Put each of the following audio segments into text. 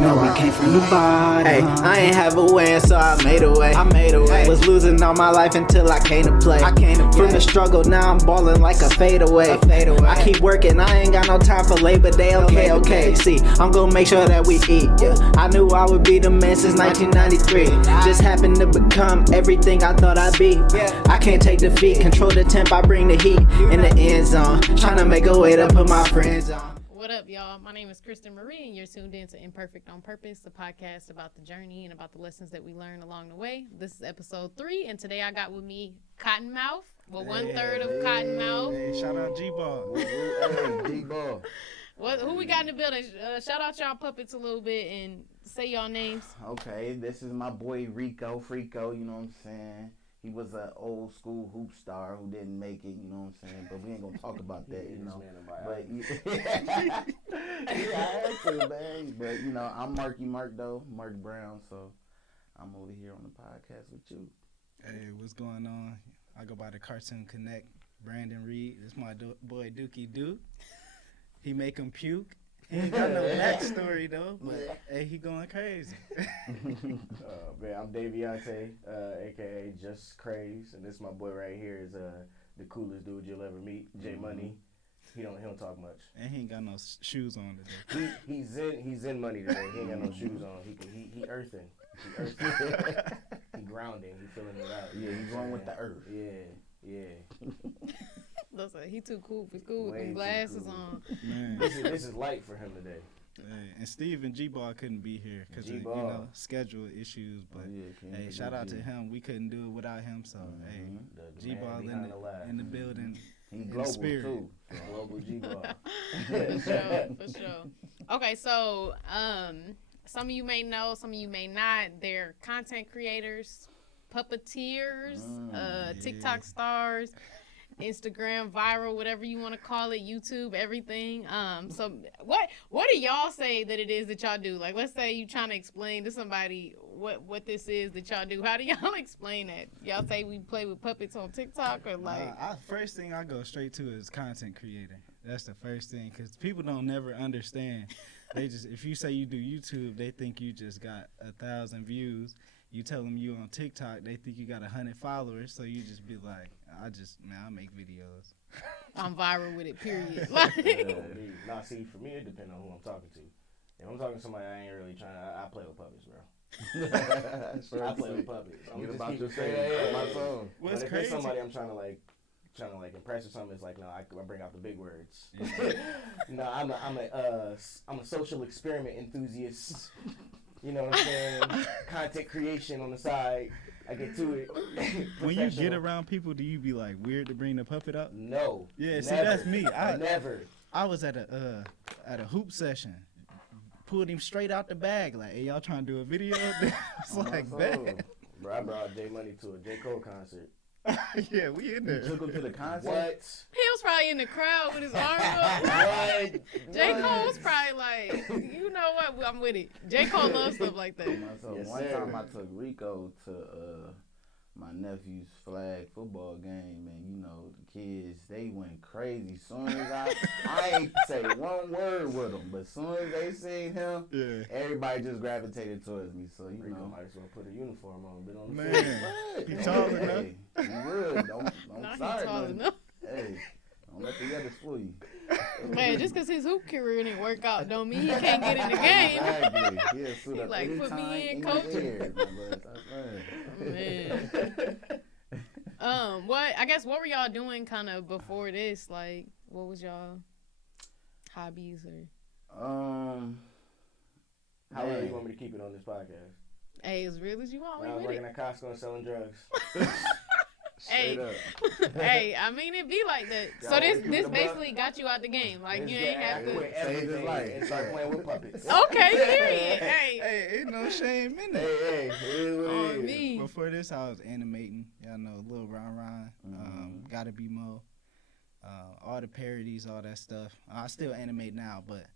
know I came from the bottom. Hey, I ain't have a win, so I made a way. Was losing all my life until I came to play. From the struggle, now I'm balling like a fadeaway. I keep working, I ain't got no time for Labor Day. Okay. See, I'm gonna make sure that we eat. Yeah, I knew I would be the man since 1993. Just happened to become everything I thought I'd be. I can't take defeat, control the temp, I bring the heat in the end zone. Trying to make a way to put my friends on. What up, y'all? My name is Kristin Marie, and you're tuned in to Imperfect on Purpose, the podcast about the journey and about the lessons that we learn along the way. This is episode 3, and today I got with me Cotton Mouf. Well, one-third of Cotton Mouf. Hey, shout out G-Ball. Hey, G-Ball. Who we got in the building? Shout out y'all puppets a little bit and say y'all names. Okay, this is my boy Rico, Frico, you know what I'm saying? He was an old school hoop star who didn't make it, you know what I'm saying? But we ain't gonna talk about that, you know. But but you know, I'm Mark though, Mark Brown, so I'm over here on the podcast with you. Hey, what's going on? I go by the CartoonConnect, Brandon Reed. This is my boy Dookie Duke. He make him puke. He ain't got no backstory though, but hey, he going crazy. Man, I'm Daviante, aka Just Craze, and this my boy right here is the coolest dude you'll ever meet, J Money. He don't talk much. And he ain't got no shoes on today. He's in money today. He ain't got no shoes on. He earthing. He grounding. He feeling it out. Yeah, he's going with the earth. Yeah. Listen, he too cool for school with Way them too glasses cool. on. Man. This is light for him today. Hey, and Steve and G-Ball couldn't be here because of schedule issues. But hey, shout out to him. We couldn't do it without him. So hey, The G-Ball man in the building. He in global spirit. too. Global G-Ball. For sure. Okay, so some of you may know, some of you may not. They're content creators, puppeteers, TikTok stars, Instagram viral, whatever you want to call it, YouTube, everything. So what do y'all say that it is that y'all do? Like, let's say you trying to explain to somebody what this is that y'all do. How do y'all explain that? Y'all say we play with puppets on TikTok or like? First thing I go straight to is content creator. That's the first thing because people don't never understand. They just, if you say you do YouTube, they think you just got 1,000 views. You tell them you on TikTok, they think you got 100 followers. So you just be like, I make videos. I'm viral with it, period. Nah, see, for me, it depends on who I'm talking to. If I'm talking to somebody I ain't really trying to, I play with puppets, bro. I play with puppets. I'm just about to say my phone. What's but if crazy? it's somebody I'm trying to impress or something, it's like, no, I bring out the big words. No, I'm a social experiment enthusiast. You know what I'm saying? Content creation on the side. I get to it. When you get around people, do you be like weird to bring the puppet up? No. Yeah, never. see, that's me. Never. I was at a hoop session. Pulled him straight out the bag. Like, hey, y'all trying to do a video? It's like that. Bro, I brought J Money to a J Cole concert. Yeah, we in there. You took him to the concert? What? He was probably in the crowd with his arm up. What? J. Cole was probably like, you know what? I'm with it. J. Cole loves stuff like that. One time I took Rico to my nephew's flag football game, and you know the kids, they went crazy. Soon as I ain't say one word with them, but soon as they seen him, everybody just gravitated towards me. So you Rico know, might as well put a uniform on, but on the Man, he tall enough. You would. Don't Not start he tall nothing. enough. Hey, don't let the others fool you. Man, just because his hoop career didn't work out don't mean he can't get in the game. Exactly. Yeah, suit He up like, put anytime, me in, any coach. year, my brother. Stop playing. Man. What were y'all doing kind of before this? Like, what was y'all hobbies or? How long you want me to keep it on this podcast? Hey, as real as you want. When I was working at Costco and selling drugs. Hey, hey, I mean, it be like that. So this basically got you out the game. Like, you ain't have to. Quit everything and start playing with puppets. Okay, period. Hey. Hey, ain't no shame in it. Hey, it is what it On is. me. Before this, I was animating. Y'all know Lil Ron, Gotta Be Mo, all the parodies, all that stuff. I still animate now, but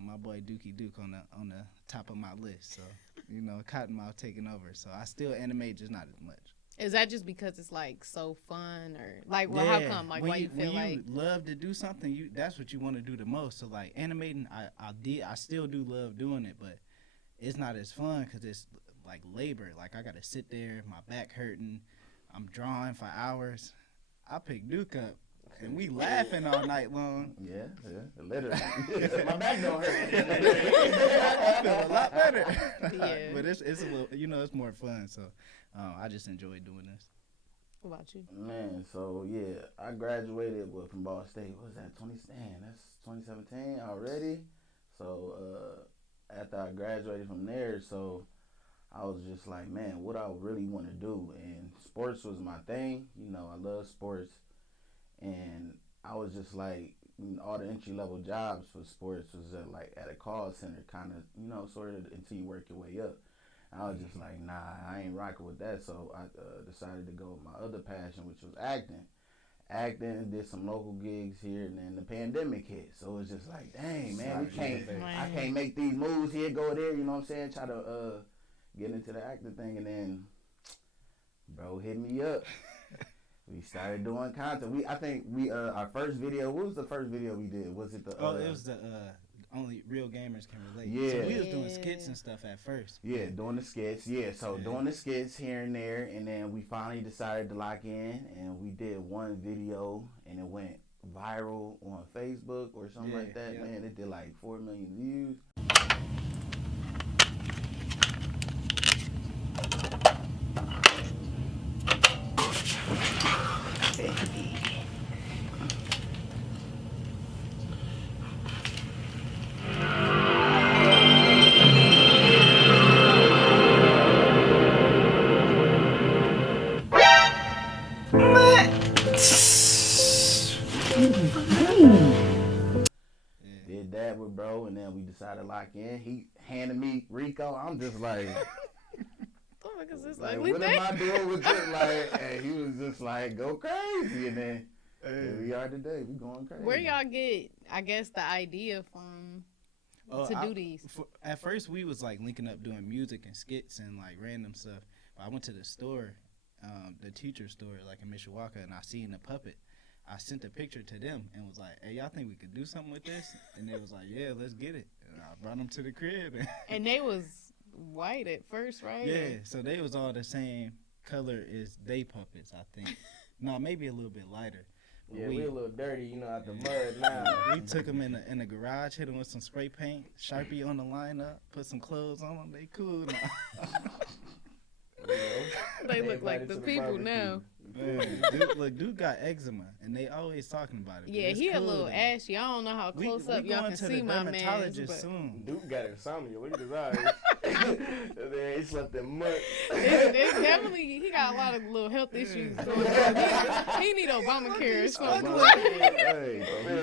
my boy Dookie Duke on the top of my list. So you know, Cotton Mouf taking over. So I still animate, just not as much. Is that just because it's like so fun, or like, well, how come? Like, why you feel like you love to do something, that's what you want to do the most. So like animating, I still do love doing it, but it's not as fun because it's like labor. Like I gotta sit there, my back hurting, I'm drawing for hours. I pick Duke up and we laughing all night long. Yeah, literally. My back don't hurt. I feel a lot better. Yeah. But it's a little, it's more fun. So I just enjoy doing this. What about you? Man, so yeah, I graduated from Ball State. What was that? That's 2017 already. So after I graduated from there, so I was just like, man, what I really want to do, and sports was my thing. I love sports, and I was just like, all the entry level jobs for sports was at a call center, kind of, sort of until you work your way up. I was just like, nah, I ain't rocking with that. So I decided to go with my other passion, which was acting. Did some local gigs here, and then the pandemic hit. So it was just like, dang, man, I can't make these moves here, go there, you know what I'm saying? Try to get into the acting thing, and then bro hit me up. We started doing content. I think our first video, what was the first video we did? Was it the it was the Only Real Gamers Can Relate. Yeah. So we was doing skits and stuff at first. Yeah, doing the skits. Yeah, so doing the skits here and there, and then we finally decided to lock in, and we did one video, and it went viral on Facebook or something like that. Yeah. Man, it did like 4 million views. Did that with bro, and then we decided to lock in. He handed me Rico. I'm just like, Like, what am I doing with this? Like, and he was just like, go crazy, and then here we are today. We going crazy. Where y'all get, I guess, the idea from to do these? At first, we was like linking up doing music and skits and like random stuff. But I went to the store, the teacher store, like in Mishawaka, and I seen the puppet. I sent a picture to them and was like, hey, y'all think we could do something with this? And they was like, yeah, let's get it. And I brought them to the crib. And they was white at first, right? Yeah, so they was all the same color as they puppets, I think. No, maybe a little bit lighter. Yeah, we a little dirty, out the mud now. We took them in the garage, hit them with some spray paint, Sharpie on the lineup, put some clothes on them. They cool now. They look like the people now. Man, dude got eczema, and they always talking about it. Yeah, he cool, a little ashy. I don't know how close up y'all can see my man. Soon. Dude got insomnia. Look at his eyes. And then he slept in mud. It's definitely, he got a lot of little health issues going on. He need Obamacare or something.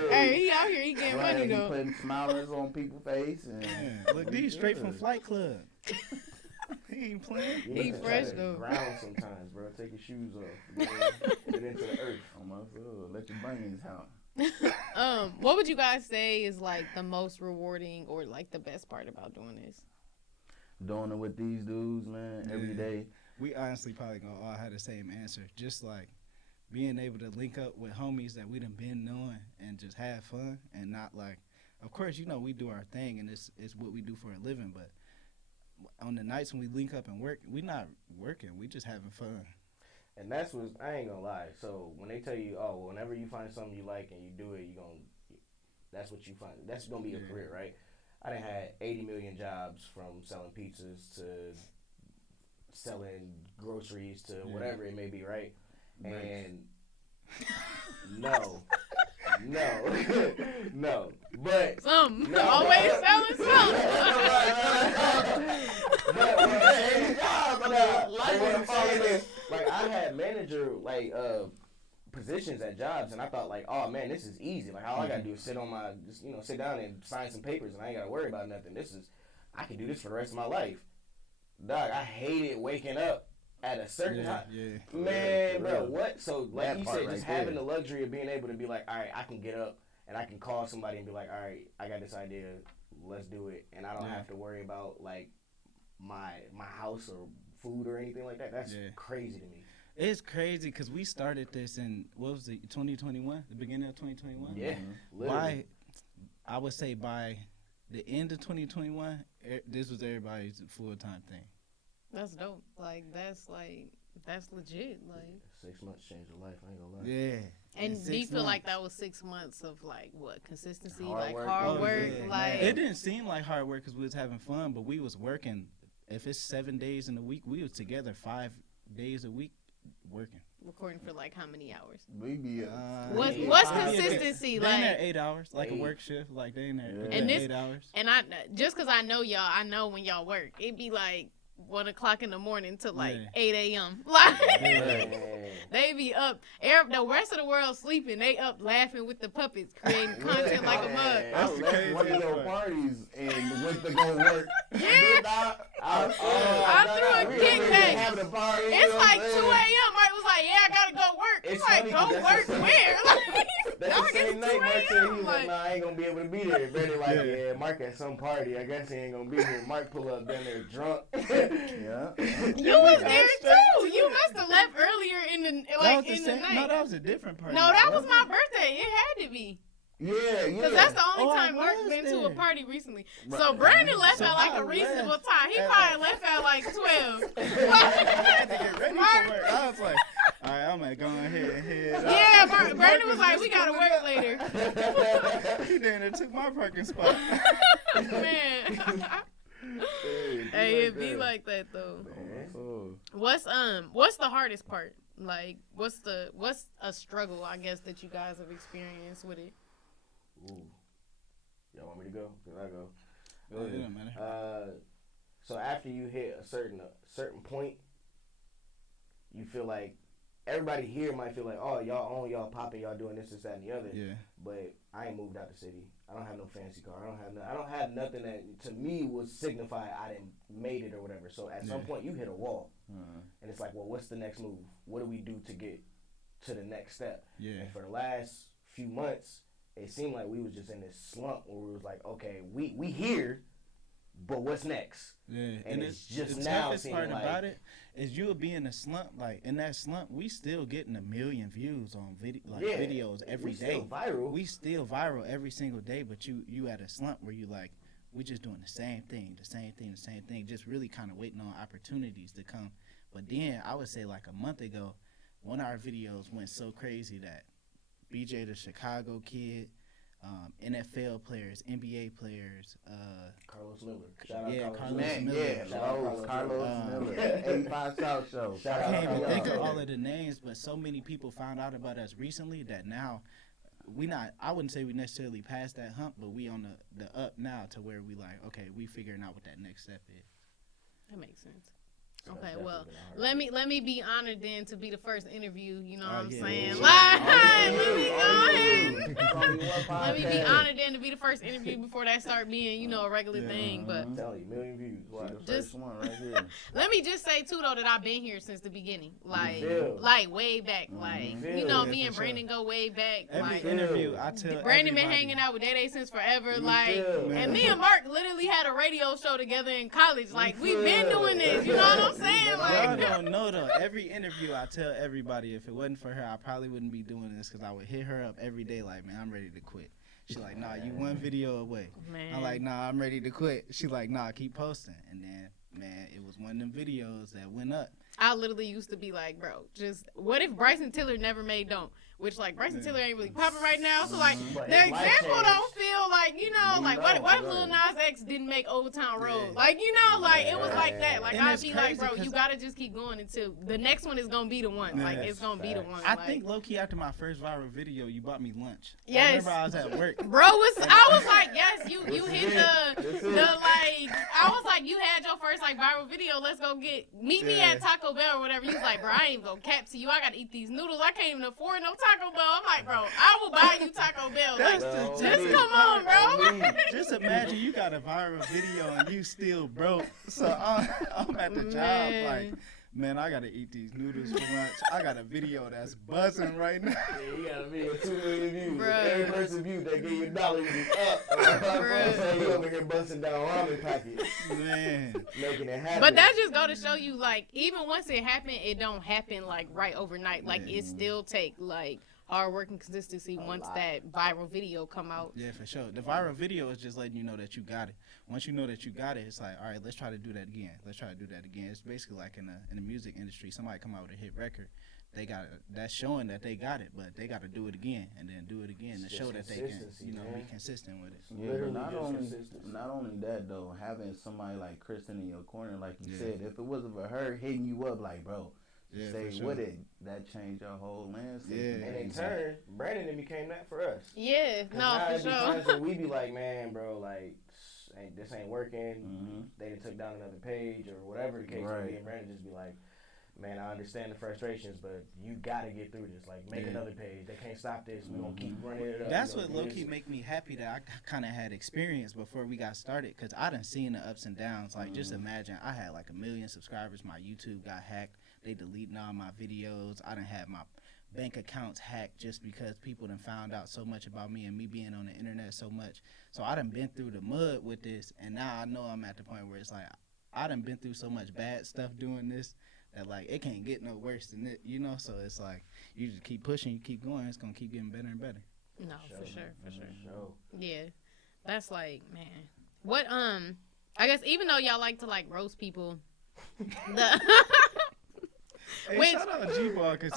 Hey, he out here, he getting money though. Putting smilers on people's face. And look, these straight from Flight Club. He ain't playing. He fresh though. Ground sometimes, bro. Take your shoes off. Get into the earth. Oh my God. Let your brains out. What would you guys say is like the most rewarding or like the best part about doing this? Doing it with these dudes, man, every day. We honestly probably gonna all have the same answer. Just like being able to link up with homies that we done been knowing and just have fun and not like, of course, we do our thing and it's what we do for a living, but on the nights when we link up and work, we not working, we just having fun. And that's what, I ain't gonna lie. So when they tell you, oh, whenever you find something you like and you do it, that's what you find. That's gonna be your career, right? I done had 80 million jobs from selling pizzas to selling groceries to whatever it may be, right? And no, but always selling something. Like I had manager positions at jobs, and I thought like, oh man, this is easy. Like all I gotta do is sit down and sign some papers, and I ain't gotta worry about nothing. I can do this for the rest of my life. Dog, I hated waking up at a certain time. Yeah. Man, bro, what? So like you said, just having the luxury of being able to be like, all right, I can get up and I can call somebody and be like, all right, I got this idea, let's do it, and I don't have to worry about like my house or food or anything like that. That's crazy to me. It's crazy because we started this in, what was it, 2021? The beginning of 2021? Yeah, literally. I would say by the end of 2021, this was everybody's full-time thing. That's dope. That's legit. 6 months changed your life. I ain't gonna lie. Yeah. And do you feel like that was 6 months of consistency, Hard work. hard Oh, work? Yeah. It didn't seem like hard work because we was having fun, but we was working. If it's 7 days in a week, we was together 5 days a week working. Recording for how many hours? We be What's consistency They in there like? 8 hours, like a 8. work shift. Like they in there And this- 8 hours. And I just because I know y'all, I know when y'all work, it be 1 o'clock in the morning to 8 a.m. They be up. The rest of the world sleeping. They up laughing with the puppets, creating content like a mug. I left one of your parties and went to go work. Yeah. I threw a kickback. Having a party. It's 2 a.m. Mike was like, "Yeah, I gotta go work." It's It's funny 'cause go that's work the- where? That's Dog, the same it's night 2 Mark said he a.m. was like, nah, I ain't gonna be able to be there. Brady yeah, Mark at some party. I guess he ain't gonna be here. Mark pull up down there drunk. Yeah. You was there too. You must have left earlier in the night. No, that was a different party. No, that was my birthday. It had to be. Yeah. Because that's the only Oh, I time Mark was been to there. a party recently. So Brandon left So at I a reasonable left time. He at probably left at 12. I had to get ready for work. I was like, all right, I'm gonna go ahead and head out. Yeah, Brandon was like, we gotta work later. He done took my parking spot. Man. Hey, it be like that though. What's the hardest part? What's a struggle, I guess, that you guys have experienced with it? Ooh. Y'all want me to go? Can I go? Go ahead, man. So after you hit a certain point, you feel like everybody here might feel like, oh, y'all own, y'all popping, y'all doing this, that, and the other. Yeah. But I ain't moved out the city. I don't have no fancy car. I don't have nothing that to me would signify I didn't made it or whatever. So at some point you hit a wall, and it's like, well, what's the next move? What do we do to get to the next step? Yeah. And for the last few months, it seemed like we was just in this slump where we was like, okay, we here, but what's next? Yeah, And it's just the now toughest seeming part like- about it is you'll be in a slump. In that slump, we still getting 1 million views on videos every we day. still viral. We still viral every single day, but you at a slump where you we just doing the same thing, just really kind of waiting on opportunities to come. But then I would say a month ago, one of our videos went so crazy that BJ the Chicago kid, NFL players, NBA players, Carlos Miller. Shout Yeah, out Carlos Man, Miller. yeah, Shout out Carlos Miller, 85 South Show. Shout I out can't even Carlos think of Miller. all of the names, but so many people found out about us recently that now I wouldn't say we necessarily passed that hump, but we on the up now to where we okay, we figuring out what that next step is. That makes sense. So Okay, that's well, definitely been hard. let me be honored then to be the first interview. You know what I'm yeah. saying? Let Let me be honored then to be the first interview before that start being, a regular thing. But I'm telling you, 1 million views. Watch. The first one right here. let me just say too though that I've been here since the beginning, feel? way back, feel? Yeah, me for and sure. Brandon go way back. Every interview, I tell Brandon been everybody, hanging out with Day since forever, feel? and me and Mark literally had a radio show together in college. We've been doing this, you know what I'm saying? Y'all don't know though. Every interview, I tell everybody if it wasn't for her, I probably wouldn't be doing this because I would hit her up every day man, I'm ready to quit. She's like, nah, you one video away. Man. I'm like, nah, I'm ready to quit. She's like, nah, keep posting. And then, man, it was one of them videos that went up. I literally used to be like, bro, just what if Bryson Tiller never made Don't? Which Bryson Tiller ain't really popping right now. So But the his life example changed. don't feel what if Lil Nas X didn't make Old Town Road? It was like that. And I'd it's be like, crazy bro, 'cause- you gotta just keep going until the next one is gonna be the one. Yeah. It's gonna be the one. I think low key after my first viral video, you bought me lunch. Yes. I remember I was at work. Bro, I was like, yes, you hit I was like, you had your first viral video. Let's go meet me at Taco Bell or whatever. You was like, bro, I ain't gonna cap to you. I gotta eat these noodles. I can't even afford no Taco Bell. I'm like, bro, I will buy you Taco Bell. That's Just come on, bro. Just imagine you got a viral video and you still broke. So I'm at the job man, I gotta eat these noodles for lunch. I got a video that's buzzing right now. Yeah, you got a video 2 million views. Bruh. Every person view that gave you $1 is up. Bruh. You over here busting down ramen packets, Man. making it happen. But that just go to show you, even once it happened, it don't happen right overnight. It still take hard work and consistency once that viral video come out. Yeah, for sure. The viral video is just letting you know that you got it. Once you know that you got it, it's like, all right, let's try to do that again. Let's try to do that again. It's basically like in the music industry, somebody come out with a hit record. They got that's showing that they got it, but they got to do it again and then do it again to show that they can, be consistent with it. Yeah, but not only that though, having somebody like Kristin in your corner, like you said, if it wasn't for her hitting you up, like bro, stay with it, that changed your whole landscape. Yeah, and in turn, Brandon then became that for us. Yeah, no, for sure. Times where we be like, man, bro, like this ain't working. They done took down another page or whatever the case may be, and Brandon just be like, man, I understand the frustrations, but you gotta get through this. Like, make another page. They can't stop this. We're gonna keep running it up. That's what low-key make me happy that I kind of had experience before we got started, because I done seen the ups and downs. Like, just imagine, I had like 1 million subscribers. My YouTube got hacked. They deleting all my videos. I done had my bank accounts hacked just because people done found out so much about me and me being on the internet so much. So I done been through the mud with this, and now I know I'm at the point where it's like, I done been through so much bad stuff doing this, that like it can't get no worse than it, so it's like you just keep pushing, you keep going, it's gonna keep getting better and better. No, for sure. Yeah, that's like, man, what I guess even though y'all like to like roast people, Hey, shout out G-Ball, because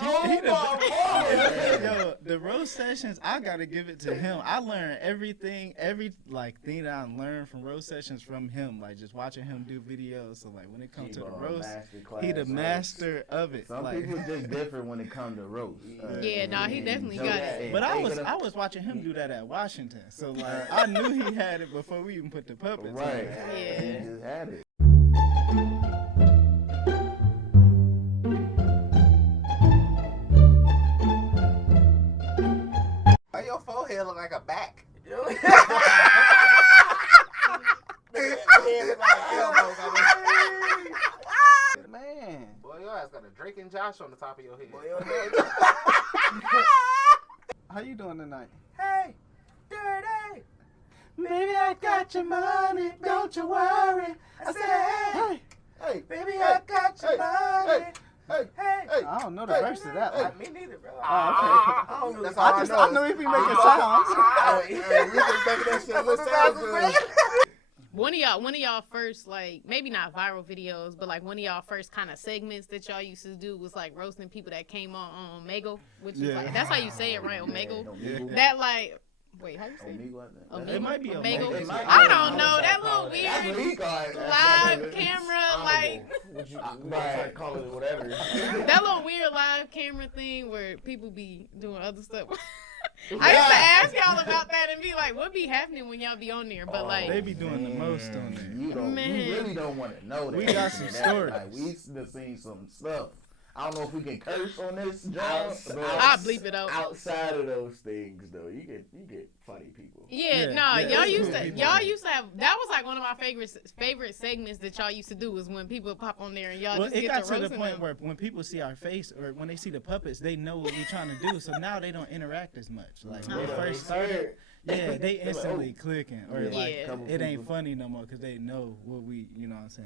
the roast sessions, I gotta give it to him. I learned every thing that I learned from roast sessions from him, like just watching him do videos. So like when it comes to the roast, he the master of it. Some people just different when it comes to roast. He definitely got it. But I was watching him do that at Washington, so like I knew he had it before we even put the puppets on. Yeah. He just had it. Why your forehead look like a back? Man, boy, your ass got a Drake and Josh on the top of your head. How you doing tonight? Hey, dirty. Baby, I got your money, don't you worry. I said, hey, baby, I got your money. Hey, I don't know the verse to that one. Me neither, bro. Oh, okay. I know if we making sounds. We just making that shit look sound good. One of y'all first, like, maybe not viral videos, but like one of y'all first kind of segments that y'all used to do was like roasting people that came on Omegle, which is like, that's how you say it, right? Omegle. That like, wait, how you say it? It might be Omegle. I don't know. That little weird live camera, like. Right, call it whatever. That little weird live camera thing where people be doing other stuff. I used to ask y'all about that and be like, what be happening when y'all be on there? But like, they be doing the most on there. You really don't want to know that. We got some stories. Like, we done seen some stuff. I don't know if we can curse on this job. I'll bleep it out. Outside of those things, though, you get funny people. Y'all used to have. That was like one of my favorite segments that y'all used to do was when people pop on there and y'all just get to roasting them. It got to the point where when people see our face or when they see the puppets, they know what we're trying to do. So now they don't interact as much. Like when they first started. Yeah, they instantly clicking or like it ain't funny no more because they know what we,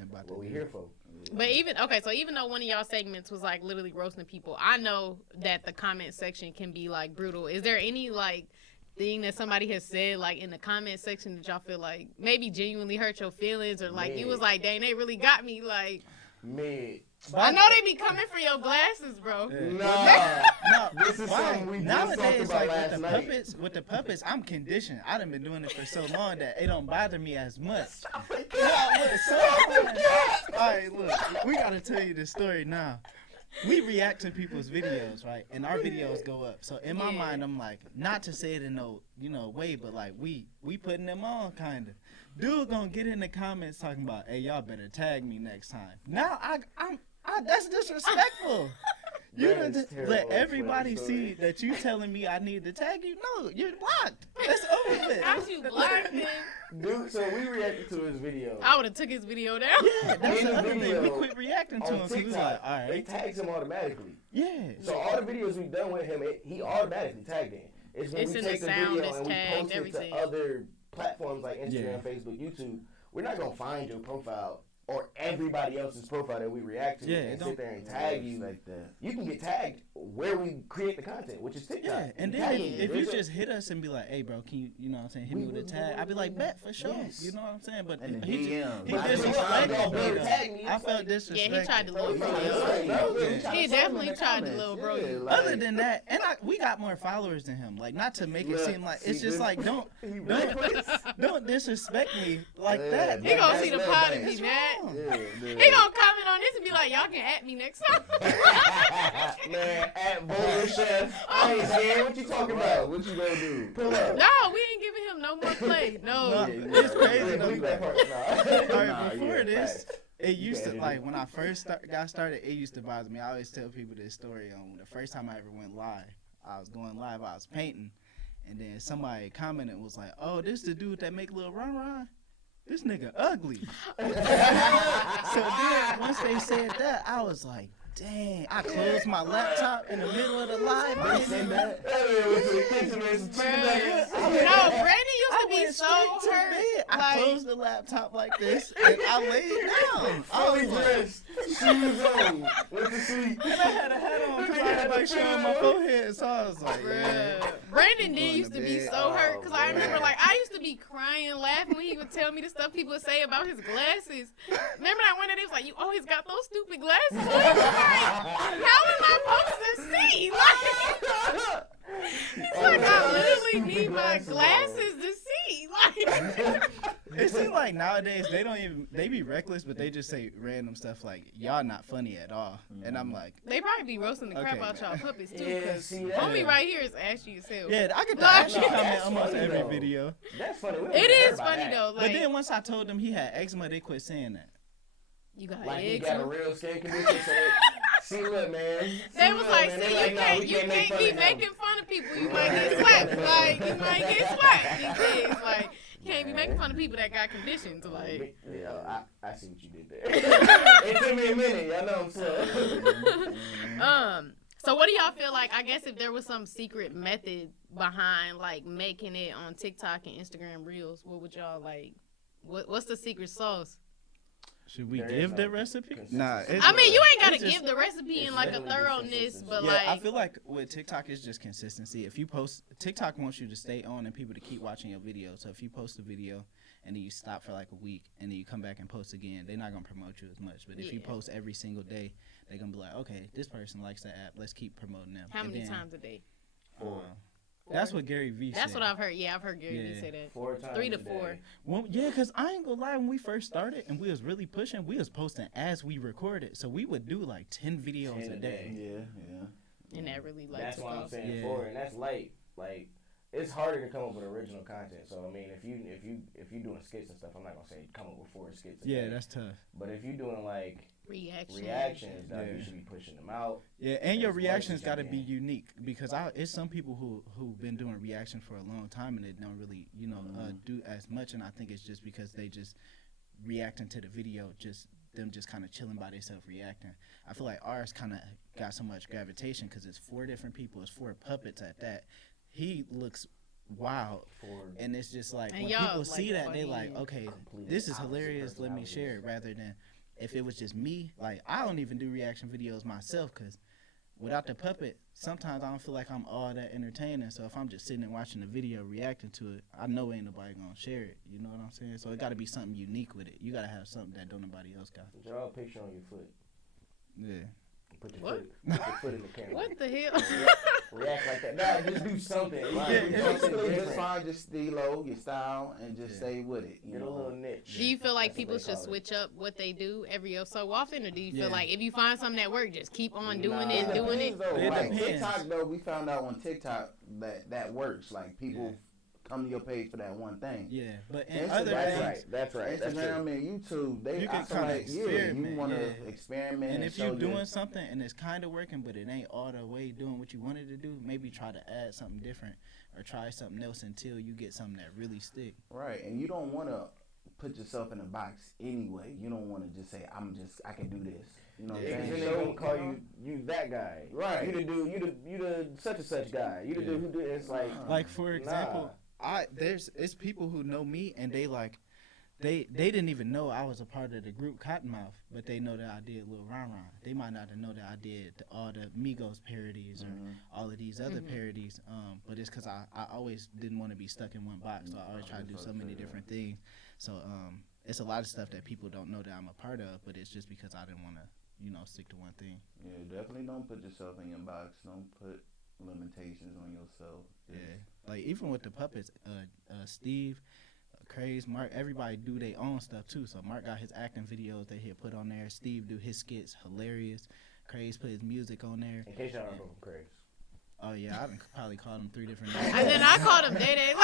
about what we here for. But even though one of y'all segments was like literally roasting people, I know that the comment section can be like brutal. Is there any like thing that somebody has said like in the comment section that y'all feel like maybe genuinely hurt your feelings or like you was like, dang, they really got me like? I know they be coming for your glasses, bro. No, this is something we just talked about last night. With the puppets, I'm conditioned. I done been doing it for so long that it don't bother me as much. Alright, look, we gotta tell you the story now. We react to people's videos, right? And our videos go up. So in my mind, I'm like, not to say it in no, way, but like we putting them on, kind of. Dude gonna get in the comments talking about, hey, y'all better tag me next time. Now I'm that's disrespectful. You let everybody see that you telling me I need to tag you. No, you're blocked. That's over with. How's you blocked him? Dude, so we reacted to his video. I would have took his video down. Yeah, that's the other thing. We quit reacting to him. So we was like, all right. They tags him automatically. Yeah. So all the videos we've done with him, he automatically tagged in. It's when we take the video and we post it to other platforms like Instagram, Facebook, YouTube. We're not gonna find your profile or everybody else's profile that we react to and sit there and tag you. Like that. You can get tagged where we create the content, which is TikTok. Yeah, and then if you just hit us and be like, "Hey, bro, can you, you know what I'm saying, hit me with a tag?" I'd be like, "Bet for sure." Yes. You know what I'm saying? But And the he DMs. disrespected me. Tag me. I felt disrespected. Yeah, he tried to little bro. He definitely tried to little bro you. Other than that, and we got more followers than him. Like, not to make it seem like it's just like don't disrespect me like that. He gonna see the pod and be mad. He gonna comment on this and be like, "Y'all can at me next time." Man, at Boulder Chef. I ain't scared. What you talking about? What you gonna do? Pull up. No, we ain't giving him no more play. No. It's crazy though. Leave that part. Alright, before this, it used to, like, when I first got started, it used to bother me. I always tell people this story. The first time I ever went live, I was going live, I was painting, and then somebody commented and was like, "Oh, this the dude that make little run? This nigga ugly." So then, once they said that, I was like, dang, I closed my laptop in the middle of the live. No, Brandon used to be so hurt. I closed the laptop like this, and I laid down. Fully dressed, shoes on, went to sleep. And I had a hat on because I had like showing my forehead, so I was like, Bruh. Brandon did used to be so hurt because I remember, like, I used to be crying, laughing when he would tell me the stuff people would say about his glasses. Remember that one that he was like, "You always got those stupid glasses on?" How am I supposed to see? Like, he's like, "I literally need my glasses to see." Like, it seems like nowadays they be reckless, but they just say random stuff like, "Y'all not funny at all," and I'm like, they probably be roasting the crap out y'all puppets too, because homie right here is ashy as hell. yeah, I get the actually comment almost every video. That's funny. It is funny though. But Like, then once I told them he had eczema, they quit saying that. you got Like he eggs. got a real skin condition. So see, look, man. They was like, "See, you can't be making fun of people. You might get slapped. Like, you might get slapped these days. Like, you can't be making fun of people that got conditions. Like, Yeah, I see what you did there. It took me a minute. Y'all know what I'm saying. so what do y'all feel like? I guess if there was some secret method behind like making it on TikTok and Instagram Reels, what would y'all like? What's the secret sauce? Should we There give is the no recipe? consistency. Nah, I mean, you ain't gotta it's just- give the recipe in like a literally thoroughness, consistency. but Yeah, like, I feel like with TikTok, it's just consistency. If you post, TikTok wants you to stay on and people to keep watching your video. So if you post a video and then you stop for like a week and then you come back and post again, they're not gonna promote you as much. But if you Yeah. post every single day, they're gonna be like, okay, this person likes the app. Let's keep promoting them. how And many then, times a day? That's what Gary Vee said. That's what I've heard. Yeah, I've heard Gary Vee Yeah. say that. 4 times 3 to a day. 4. Well, yeah, because I ain't gonna lie, when we first started and we was really pushing, we was posting as we recorded. So we would do like 10 videos 10 a a day. Yeah. And that really like That's took why I'm off. saying Yeah. 4, and that's light. Like, it's harder to come up with original content. So I mean, if you doing skits and stuff, I'm not gonna say come up with 4 skits. A Yeah, day. that's tough. But if you doing like Reactions. dog, Yeah. you should be pushing them out. Yeah, and your As much reactions as you got to can. be unique because it's some people who've been doing reactions for a long time and they don't really do as much, and I think it's just because they just reacting to the video, just kind of chilling by themselves reacting. I feel like ours kind of got so much gravitation because it's 4 different people, it's 4 puppets at that. He looks wild, and it's just like And when y'all, people like, see that, they funny like, and okay, completely this is opposite hilarious. Let me share it. Rather than if it was just me, like I don't even do reaction videos myself because without the puppet, sometimes I don't feel like I'm all that entertaining. So if I'm just sitting and watching the video, reacting to it, I know ain't nobody gonna share it. You know what I'm saying? So it got to be something unique with it. You got to have something that don't nobody else got. Draw a picture on your foot. Yeah. Put your, What? put your foot in the camera. What the hell? React like that. Nah, just do something. Like, Yeah, do yeah, something Basically, just different. find your stilo, your style, and just stay with it. You Get a know? little niche. Do you feel like That's what people they should call it. switch up what they do every so often, or do you feel Yeah. like if you find something that works, just keep on doing Nah. it and doing it? Depends, though. It Like depends. TikTok though, we found out on TikTok that works. Like people come to your page for that one thing. Yeah, but in Instagram- other That's things, right. That's right. That's true. Instagram and YouTube, You I can feel kinda like you experiment, want to yeah. experiment. and if show you're doing your- something and it's kind of working, but it ain't all the way doing what you wanted to do, maybe try to add something different or try something else until you get something that really stick. right, and you don't want to put yourself in a box anyway. You don't want to just say I can do this. You know what Yeah, I'm 'cause saying? then they gonna call you that guy. Right. You the dude. You the such and such guy. You the dude who did. It's like Like for example, nah. it's people who know me and they they didn't even know I was a part of the group Cotton Mouf, but they know that I did Lil Ron Ron. They might not have known that I did all the Migos parodies or all of these other parodies. But it's because I always didn't want to be stuck in one box, so I always try to do so many different things. So it's a lot of stuff that people don't know that I'm a part of, but it's just because I didn't want to, stick to one thing. Yeah, definitely don't put yourself in your box. Don't put limitations on yourself. Yeah, like even with the puppets, Steve, Craze, Mark, everybody do their own stuff too. So Mark got his acting videos that he'll put on there. Steve do his skits, hilarious. Craze put his music on there. In case y'all don't know from Craze. Oh yeah, I probably called him 3 different names. And then I called him Day.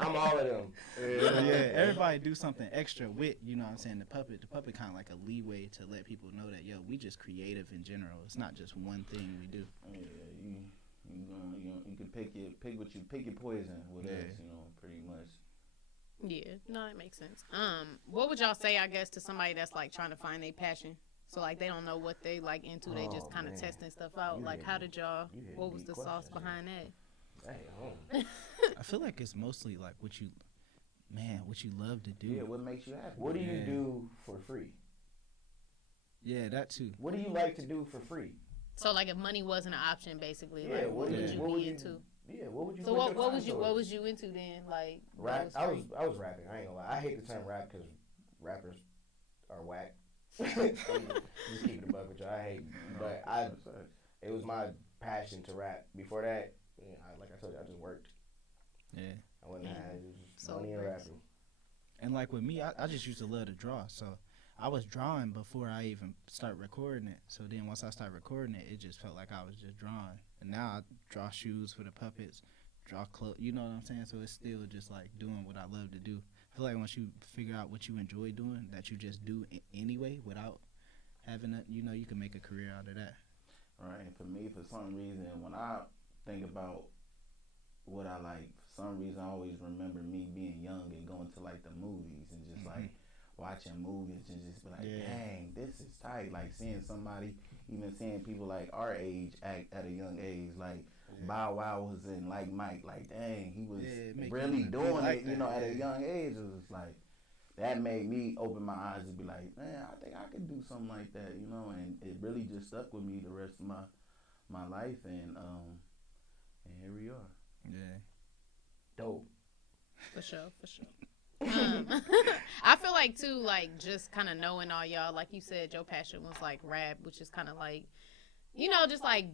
I'm all of them. Yeah, everybody do something extra with, the puppet. The puppet kind of like a leeway to let people know that, we just creative in general. It's not just one thing we do. Yeah, you can pick your poison with us, pretty much. Yeah, no, that makes sense. What would y'all say, I guess, to somebody that's like trying to find their passion? So like they don't know what they like into, they just kind of testing stuff out. Like how did y'all? What was the sauce behind that? I feel like it's mostly like what you love to do. Yeah, what makes you happy? What do you do for free? Yeah, that too. What do you like to do for free? So like if money wasn't an option, basically, Yeah, like what would you be into? Yeah, what would you? So what was you into then? Like rap. I was rapping. I ain't gonna lie. I hate the term rap because rappers are whack. Just keep it above with y'all. I hate, but it was my passion to rap. Before that, like I told you, I just worked. Yeah. I wouldn't have just So money and rapping. And like with me, I just used to love to draw. So I was drawing before I even start recording it. So then once I start recording it, it just felt like I was just drawing. And now I draw shoes for the puppets, draw clothes. You know what I'm saying? So it's still just like doing what I love to do. I feel like once you figure out what you enjoy doing, that you just do anyway without having a, you can make a career out of that. Right. For me, for some reason, when I think about what I like, for some reason, I always remember me being young and going to like the movies and just like watching movies and just be like, dang, this is tight. Like seeing somebody, even seeing people like our age act at a young age, like Bow Wow was in like Mike, like dang, he was really doing like it, at a young age. It was like, that made me open my eyes and be like, man, I think I could do something like that, and it really just stuck with me the rest of my life, and here we are. Yeah. Dope. For sure. I feel like too, like just kind of knowing all y'all, like you said, your passion was like rap, which is kind of like, just like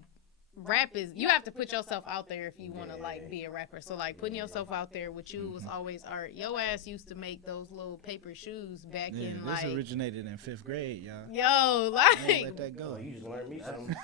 rap is, you have to put yourself out there if you want to like be a rapper. So like putting yourself out there with you was always art. Your ass used to make those little paper shoes back in like. This originated in 5th grade, y'all. Yo, like. Let that go. You just learned me something.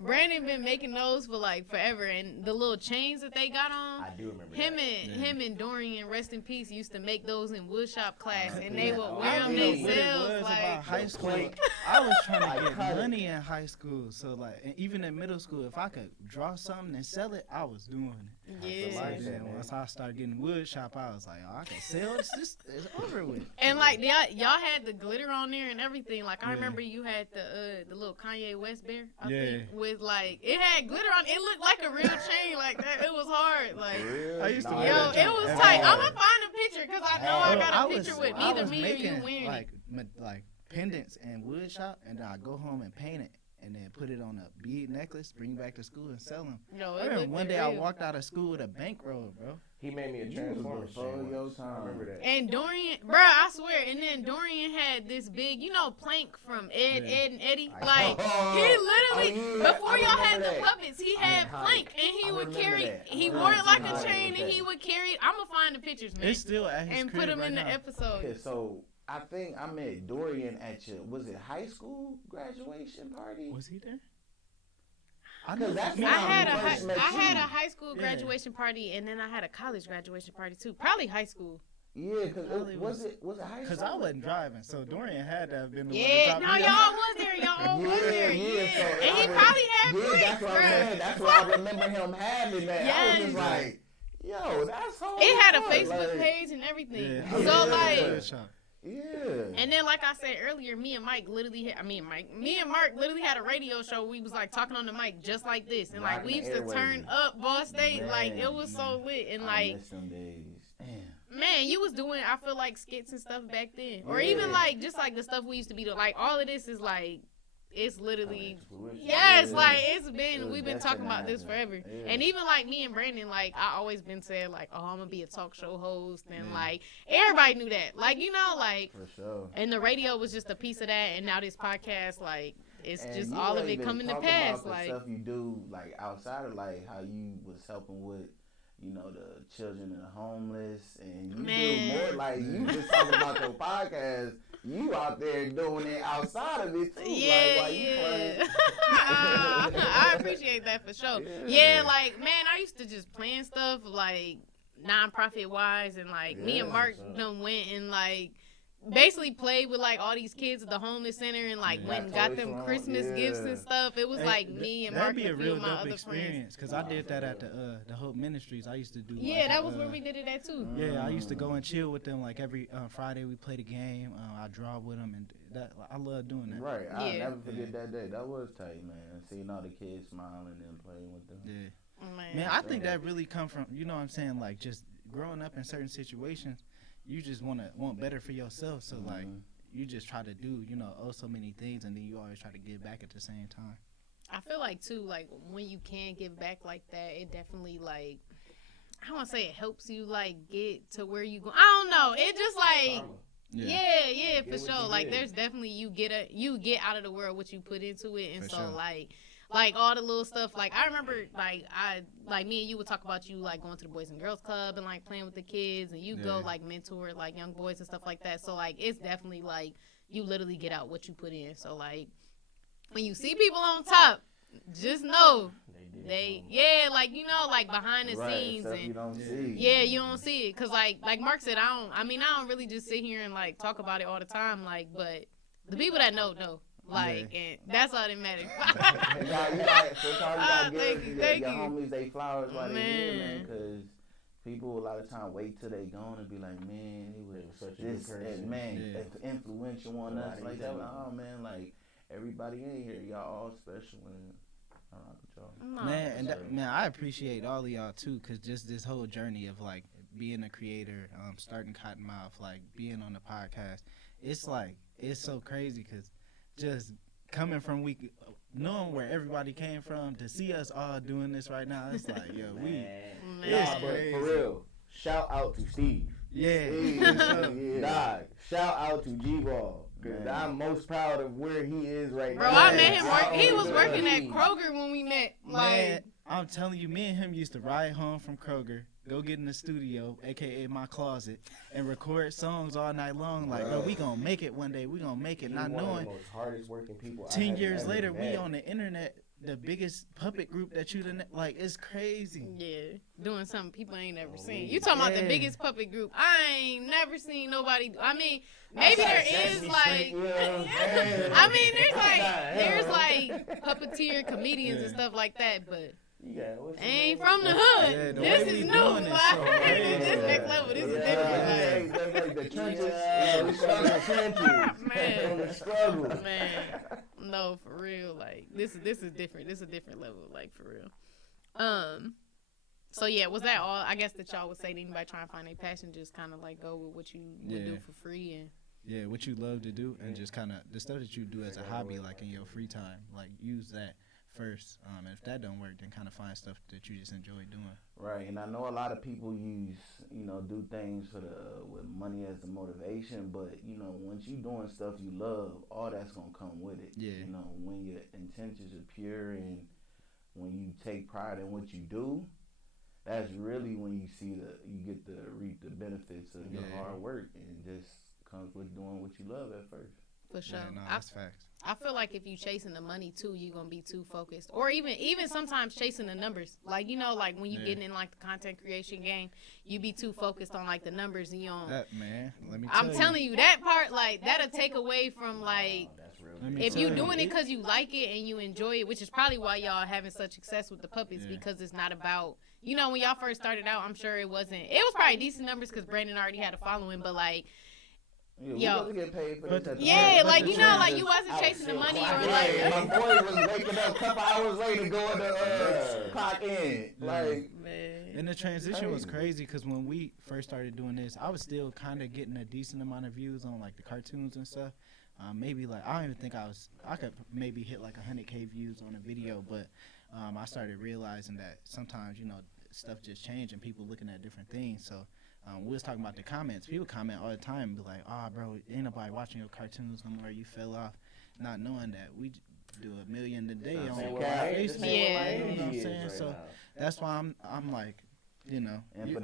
Brandon been making those for like forever, and the little chains that they got on. I do remember him and Dorian, rest in peace, used to make those in woodshop class, and they would wear them themselves. Like high school, I was trying to get money in high school, so like, and even in middle school, if I could draw something and sell it, I was doing it. Yeah. And then once I started getting wood shop, I was like, oh, I can sell this. This is over with. And like y'all had the glitter on there and everything. Like I remember you had the little Kanye West bear. I think with like it had glitter on. It looked like a real chain like that. It was hard. Like I used to. It was tight. I'm gonna find a picture because I know I got a picture with neither me or you wearing like pendants and wood shop, and then I go home and paint it. And then put it on a bead necklace, bring it back to school and sell them. I remember one day I walked out of school with a bankroll, bro. He made me a Transformers chain. I remember that. And Dorian, bro, I swear. And then Dorian had this big, Plank from Ed and Eddie. Like he literally before y'all had the puppets, he had Plank, and he would carry. He wore it like a chain, and he would carry it. I'm gonna find the pictures, man. It's still at his and put them in the episode. Okay, so I think I met Dorian at your, was it high school graduation party? Was he there? I had a high school graduation party, and then I had a college graduation party too. Probably high school. Yeah, because was it high school? Because I wasn't driving, so Dorian had to have been the one to drop me. Yeah, y'all was there. Y'all was there. So and he probably had that's what I'm saying. That's why I remember him having that. Yes. I was just like, yo, that's hard. It had a Facebook page and everything. Yeah. So like. Yeah. And then, like I said earlier, me and Mark literally had a radio show. We was like talking on the mic just like this, and like we used to turn up Boss State, like it was so lit, and like, I miss them days. Damn. man, you was doing, I feel like, skits and stuff back then. Or even, like, just, like, the stuff we used to be doing. Like, all of this is, like, it's literally, we've been talking about this forever. Yeah. And even, like, me and Brandon, like, I always been saying, like, oh, I'm going to be a talk show host. And, like, everybody knew that. Like, you know, like, for sure. And the radio was just a piece of that. And now this podcast, like, it's just all of it coming to pass. About like, the stuff you do, like, outside of, like, how you was helping with, you know, the children and the homeless. And you do more, like, you just talking about your podcast. You out there doing it outside of it too. Yeah, like, yeah. I appreciate that for sure. Yeah, like, man, I used to just plan stuff like nonprofit wise, and like me and Mark done went and like basically played with like all these kids at the homeless center and like went and got them Christmas gifts and stuff. It was like me and Mark and a few of my other experience because I did that at the Hope Ministries. I used to do. Yeah, that was where we did it at too. Yeah, I used to go and chill with them like every Friday. We played a game. I draw with them, and I love doing that. Right, I'll never forget that day. That was tight, man. Seeing all the kids smiling and playing with them. Yeah, man, I think that really come from, you know what I'm saying, like just growing up in certain situations. You just want better for yourself, so like you just try to do, you know, so many things, and then you always try to give back at the same time. I feel like too, like when you can give back like that, it definitely like, I don't want to say it helps you like get to where you go. I don't know. It just like, yeah, for sure. Like there's definitely you get out of the world what you put into it, and for so sure. Like all the little stuff, like I remember, like me and you would talk about you like going to the Boys and Girls Club and like playing with the kids, and you go like mentor like young boys and stuff like that. So like it's definitely like you literally get out what you put in. So like when you see people on top, just know they like you know like behind the scenes and you don't see. You don't see it, cause like Mark said, I don't really just sit here and like talk about it all the time, like, but the people that know. Like, and that's all that matters. Sometimes you gotta give your homies they flowers while they here, man, because people a lot of time wait till they gone and be like, man, he was such a good person, man, influential on us like that. Oh man, like everybody in here, y'all all special, and I rock with y'all. Man, I appreciate all of y'all too, cause just this whole journey of like being a creator, starting Cotton Mouf, like being on the podcast, it's like it's so crazy, cause just coming from knowing where everybody came from to see us all doing this right now, it's like, yo, but for real, shout out to Steve. Dog, shout out to G-Ball. Cause I'm most proud of where he is right now. Bro, I met him. He was working at Kroger when we met. Man, I'm telling you, me and him used to ride home from Kroger, go get in the studio, aka my closet, and record songs all night long. Like, bro, we gonna make it one day. We gonna make it. Not knowing. One of the most hardest working people. 10 years later, we on the internet, the biggest puppet group that you done. Like, it's crazy. Yeah, doing something people ain't never seen. You talking about the biggest puppet group? I ain't never seen nobody. I mean, maybe there is like. I mean, there's like puppeteer comedians and stuff like that, but. Ain't from the hood. This is new. This next level. This is different. Like the trenches. Man, the struggle. Man, no, for real. Like this is different. This is a different level. Like for real. So yeah, was that all? I guess that y'all would say to anybody trying to find a passion, just kind of like go with what you would do for free and. Yeah, what you love to do, and just kind of the stuff that you do as a hobby, like in your free time, like use that first. And if that don't work, then kind of find stuff that you just enjoy doing. Right, and I know a lot of people do things with money as the motivation, but once you doing stuff you love, all that's gonna come with it. Yeah. When your intentions are pure and when you take pride in what you do, that's really when you get to reap the benefits of your hard work, and just comes with doing what you love at first. For sure. Yeah, no, that's facts. I feel like if you chasing the money too, you're gonna be too focused, or even sometimes chasing the numbers. Like like when you getting in like the content creation game, you be too focused on like the numbers, and you don't. That man, let me. I'm telling you that part, like that'll take away from like. If you doing it because you like it and you enjoy it, which is probably why y'all having such success with the puppets, because it's not about when y'all first started out. I'm sure it was probably decent numbers because Brandon already had a following, but like. Yeah, we get paid for this. You wasn't chasing the money or like. My boy was waking up a couple hours later going to clock in. Man. And the transition was crazy because when we first started doing this, I was still kind of getting a decent amount of views on like the cartoons and stuff. Maybe like I don't even think I could maybe hit like 100K views on a video, but I started realizing that sometimes stuff just changed and people looking at different things. So we was talking about the comments. People comment all the time and be like, "Oh, bro, ain't nobody watching your cartoons no more. You fell off," not knowing that we do 1 million a day on Facebook. Yeah. You know what I'm saying? So that's why I'm like,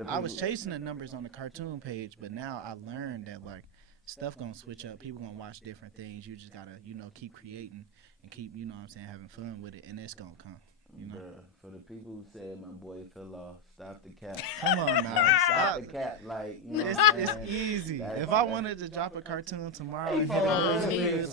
I was chasing the numbers on the cartoon page, but now I learned that like stuff gonna switch up. People gonna watch different things. You just gotta keep creating and keep having fun with it, and it's gonna come. Bruh, for the people who said my boy fell off, stop the cap. Come on now, Stop the cap. Like, it's easy. If I wanted to drop a cartoon tomorrow and hit 1 million,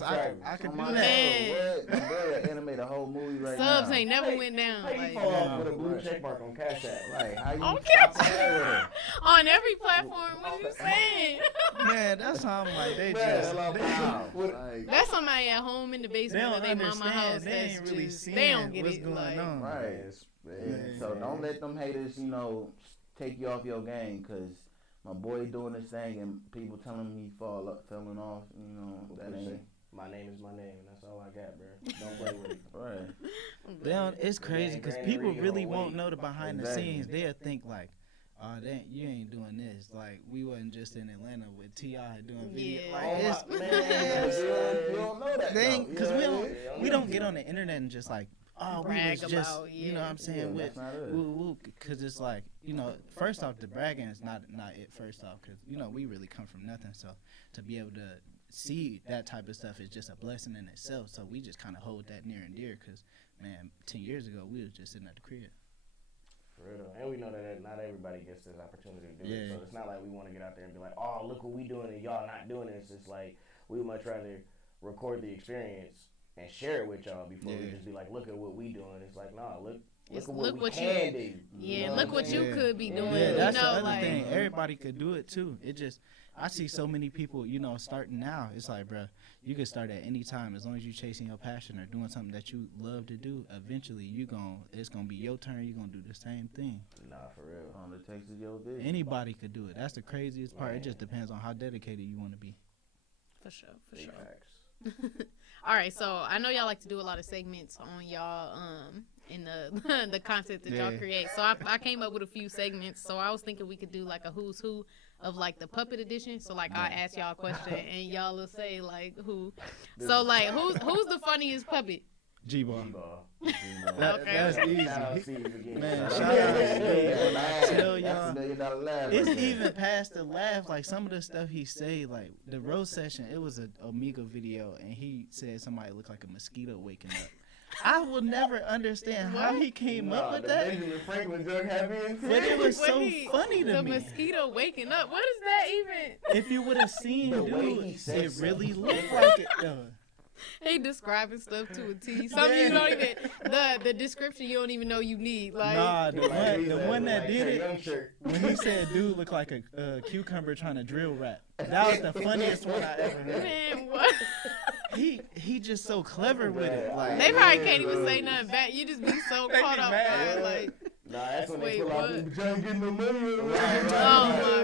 I could do that. What? My boy animate a whole movie right now. Subs ain't never went down. How you fall off with a blue check mark on Cash App? Like, how you On stop playing with her? On every platform. What you saying? Man, that's how I'm like, they Man, just Wow. Like, That's somebody at home in the they basement don't of their mama house. understand. They ain't That's really just, seeing they don't get what's it. going Like, on. right. Yeah. So don't let them haters, take you off your game, because my boy doing this thing and people telling him he falling off, that ain't My name is my name, and that's all I got, bro. Don't play with it. right. It's crazy because Granny people Rico, really wait. won't know the behind the Exactly. scenes. They'll think like, "Oh, you ain't doing this." Like we wasn't just in Atlanta with T.I. doing video. Yeah. Like it's You don't know that, because though. we don't get on the internet and just like, "Oh, we Brag was just," about, you know what I'm saying? Yeah, with that's not us. woo, because it's like, first off, the bragging is not it. First off, because we really come from nothing, so to be able to see that type of stuff is just a blessing in itself. So we just kind of hold that near and dear, because man, 10 years ago we was just sitting at the crib. For real. And we know that not everybody gets this opportunity to do it. Yeah. So it's not like we want to get out there and be like, "Oh, look what we doing and y'all not doing it." It's just like we would much rather record the experience and share it with y'all before we just be like, "Look at what we doing." It's like, nah, look at what we can do. Yeah, know look what you Yeah. could be doing. Yeah, that's the other like, thing. Everybody could do it too. It just, I see so many people, starting now. It's like, bro, you can start at any time as long as you're chasing your passion or doing something that you love to do. Eventually, it's gonna be your turn. You're gonna do the same thing. Nah, for real. All it takes is your vision. Anybody could do it. That's the craziest part. It just depends on how dedicated you want to be. For sure. Big facts. All right, so I know y'all like to do a lot of segments on y'all in the the content that y'all create. So I came up with a few segments. So I was thinking we could do like a who's who of like the puppet edition. So like I ask y'all a question and y'all will say like who. So like who's the funniest puppet? G-Ball. Okay. That's easy. Shout out Steve again. Man, Shout shout out out Steve. Steve. That's Tell $1 y'all. million laugh. It's right there. even past the laugh. Like some of the stuff he say, like the roast session. It was a Omega video, and he said somebody looked like a mosquito waking up. I will never understand how he came up with the that, Benjamin Franklin jug had me in but it was so funny to The me. mosquito waking up. What is that even? If you would have seen The way dude, he said it so. really looked like it. He describing stuff to a T. Some of you don't even the description you don't even know you need. Like Nah, the one that like did Trey it. Young shirt. When he said dude looked like a cucumber trying to drill rap, that was the funniest one I ever heard. man, what? He just so clever with it. Like They probably can't even say nothing back. You just be so caught up mad. by like, Nah, that's when they Wait, pull out what? the trying to get no money. oh my And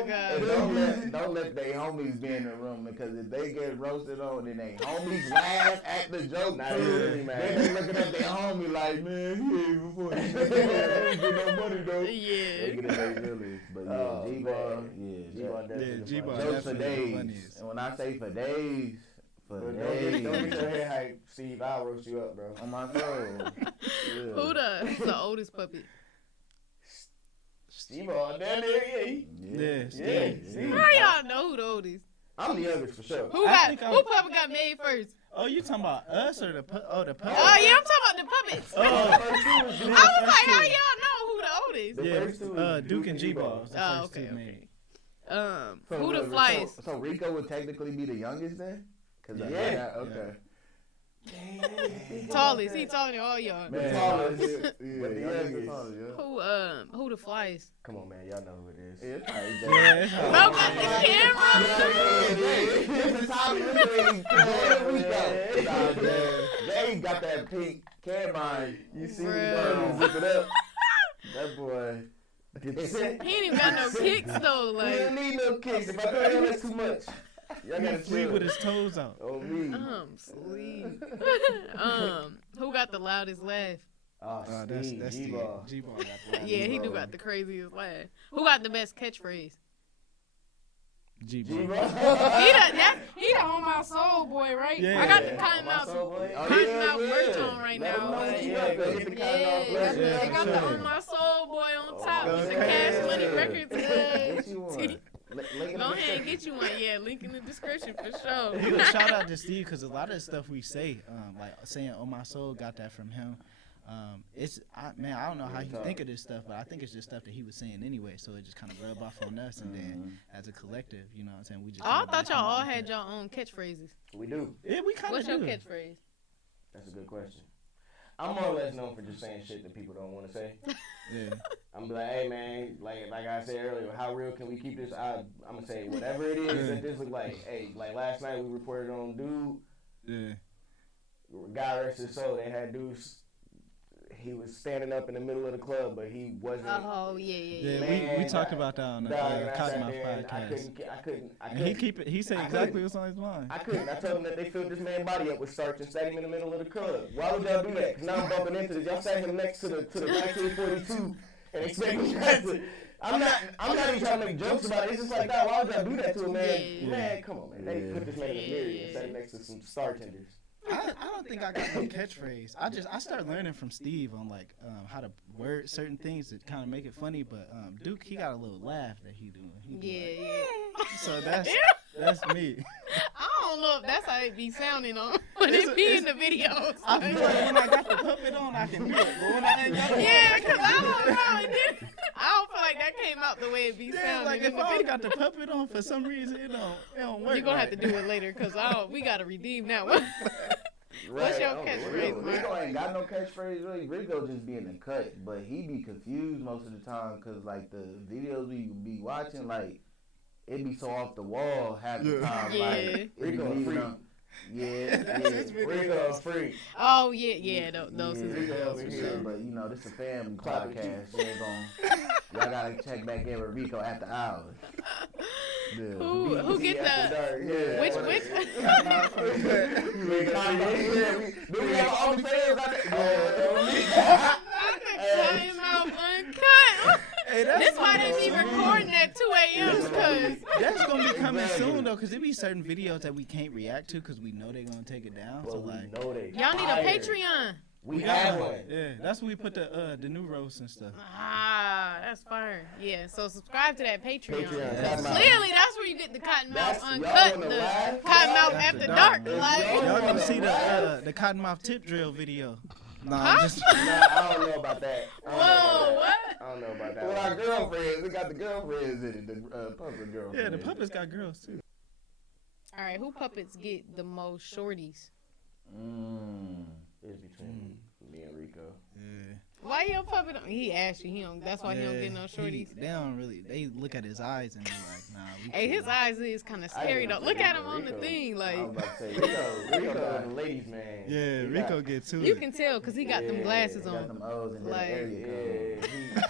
god. don't let they homies be in the room, because if they get roasted on and they homies laugh at the joke Nah, too, they really mad. then they looking at their homie like, man, he ain't even funny. He ain't get no money though. They Yeah. get in their feelings. But yeah, Oh, G-Ball, man. yeah, G-Ball definitely the G-Ball funniest. jokes for definitely the days. funniest. And when I say for days, for But days. don't get your head hype, Steve. I'll roast you up, bro. On my soul. Yeah. Who's the oldest puppet? Steve, oh, damn near, yeah. Yeah, Yeah, Steve. see? How y'all know who the oldest? I'm the youngest for sure. Who I think who puppet got made first? Oh, you talking about us or the puppet? Oh yeah, I'm talking about the puppets. Oh, I was like, how y'all know who the oldest? The first two yeah, is Duke and G-Ball. Oh, okay, who the So- flies? So Rico would technically be the youngest then? Cause Yeah. Okay. Tallest. He taller than all y'all. The Man, tallest. yeah, But the youngest, youngest. tallest, yeah. Who the flies? Come on, man. Y'all know who it is. Yeah, it's probably Jay. Yeah, it's hard. Bro got the camera. This is how Jay got that pink camera. You see me Bro. zip it up. That boy. He ain't even got no kicks though. We Like, don't need no kicks. If I throw it on, that's too much. Y'all gotta He sleep chill. with his toes out. On me. sleep. Who got the loudest laugh? Oh, That's Steve, Steve. G-Ball. G-Ball got that. Yeah, he do got the craziest laugh. Who got the best catchphrase? G-Ball. G-Ball. He the on my soul boy, right? Yeah. I got the On cotton my mouth. soul, boy. Oh, Cotton yeah, mouth yeah. merch on right Let 'em now. know what Like, you got, though. Get the cotton mouth yeah, merch. Yeah, I got the for sure. on my soul boy on top Oh, with the okay. Cash Money Yeah. Records. Get you one. Go ahead and get you one. Yeah, link in the description for sure. Give a shout out to Steve because a lot of the stuff we say, like saying "Oh my soul," got that from him. I don't know how he think of this stuff, but I think it's just stuff that he was saying anyway. So it just kind of rub off on us, and then as a collective, you know what I'm saying? We just. Oh, I thought y'all all had your own catchphrases. We do. Yeah, we kind of What's your do. catchphrase? That's a good question. I'm more or less known for just saying shit that people don't want to say. Yeah. I'm be like, hey man, like I said earlier, how real can we keep this? I'm gonna say whatever it is that this look like. Hey, like last night we reported on dude. Yeah. God rest his soul. They had dudes. He was standing up in the middle of the club, but he wasn't. Oh yeah. Yeah, Man, we talked about that on the Cotton Mouf podcast. I And he couldn't. he said I exactly couldn't. what's on his mind. I couldn't. I told him that they filled this man's body up with starch and sat him in the middle of the club. Why would y'all do that? Because now I'm bumping into this. Y'all sat him next to the 1942 and expect me to. I'm not even trying to make jokes about it. It's just like that. Why would y'all do that to a man? Yeah. Man, come on, man. They put this man in a mirror and sat him next to some star tenders. I don't think I got no catchphrase. I started learning from Steve on like how to word certain things to kind of make it funny. But Duke, he got a little laugh that he doing. He do like, so that's me. I don't know if that's how it be sounding on when it be in the videos. I feel like when I got the puppet on, I can do it. But when I ain't got it, Yeah, because I don't know. I don't feel like that came out the way it be yeah, sounding. like in if the I don't video. got the puppet on for some reason, it don't work. You're going to have right. to do it later because we got to redeem that one. What's your catchphrase, Mark? Rico ain't got no catchphrase really. Rico just be in the cut, but he be confused most of the time because like the videos we be watching, like it be so off the wall half the time. Yeah. Like it be Rico a leaving freak. up. Yeah. Rico a freak. Oh, yeah, those is Rico videos for for sure. sure. But you know, this a family Clap at podcast. You ain't gon' y'all gotta check back in with Rico after hours. Yeah. Who get the... Yeah. Which... We have all the fans out I could time out uncut. Hey, that's This why they be recording at 2 a.m. because... That's gonna be coming soon though, cause it be certain videos that we can't react to, cause we know they gonna take it down. So like, Y'all need a Patreon. We have one. yeah, that's when we put the new roast and stuff. Ah, that's fire. Yeah, so subscribe to that Patreon. Patreon, Cotton Mouf. Clearly, that's where you get the Cotton Mouth That's- y'all uncut, wanna the laugh? Cotton Mouth After after dark. dark. Like, Y'all gonna see laugh? the Cotton Mouf tip drill video. Nah, Huh? I'm just Nah, I don't know about that. whoa, what? I don't know about that. With our girlfriends, we got the girlfriends in it, the puppet girlfriends. yeah, the puppets got girls too. All right, who puppets get the most shorties? It's between me and Rico. Yeah. Why your puppet? He asked you. He don't. That's why he don't get no shorties. They don't really. They look at his eyes and be like, nah. We Hey, his cool. eyes is kind of scary though. Look at him on the thing. I was Like, about to say, Rico, the ladies man. Yeah, He Rico got- get to you it. can tell because he got them Yeah, glasses got on. them O's and then Like- the area code. Yeah,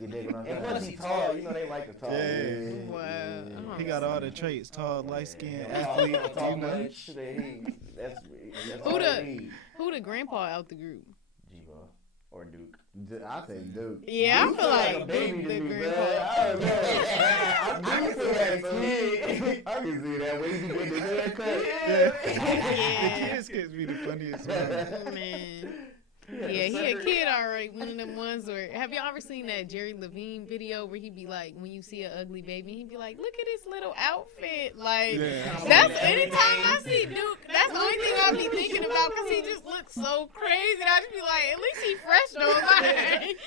You dig what I'm and plus saying? he tall. You know they like the tall. Yeah. Wow. He got all the traits: tall, light skinned, Yeah, athlete. tall You know. much. That's Who all the- they need. Who the grandpa out the group? G-Ball or Duke. I say Duke. Yeah, I You feel a like baby Duke to the me, man. grandpa. I don't know. I can see that kid. I can see that when he be getting his haircut. The kids kids be the funniest one. Man. Yeah, he a kid, all right. One of them ones where, have y'all ever seen that Jerry Levine video where he be like, when you see an ugly baby, he be like, look at his little outfit. Like, Yeah. that's, anytime I see Duke, that's the only thing I be thinking about because he just looks so crazy. I just be like, at least he fresh though.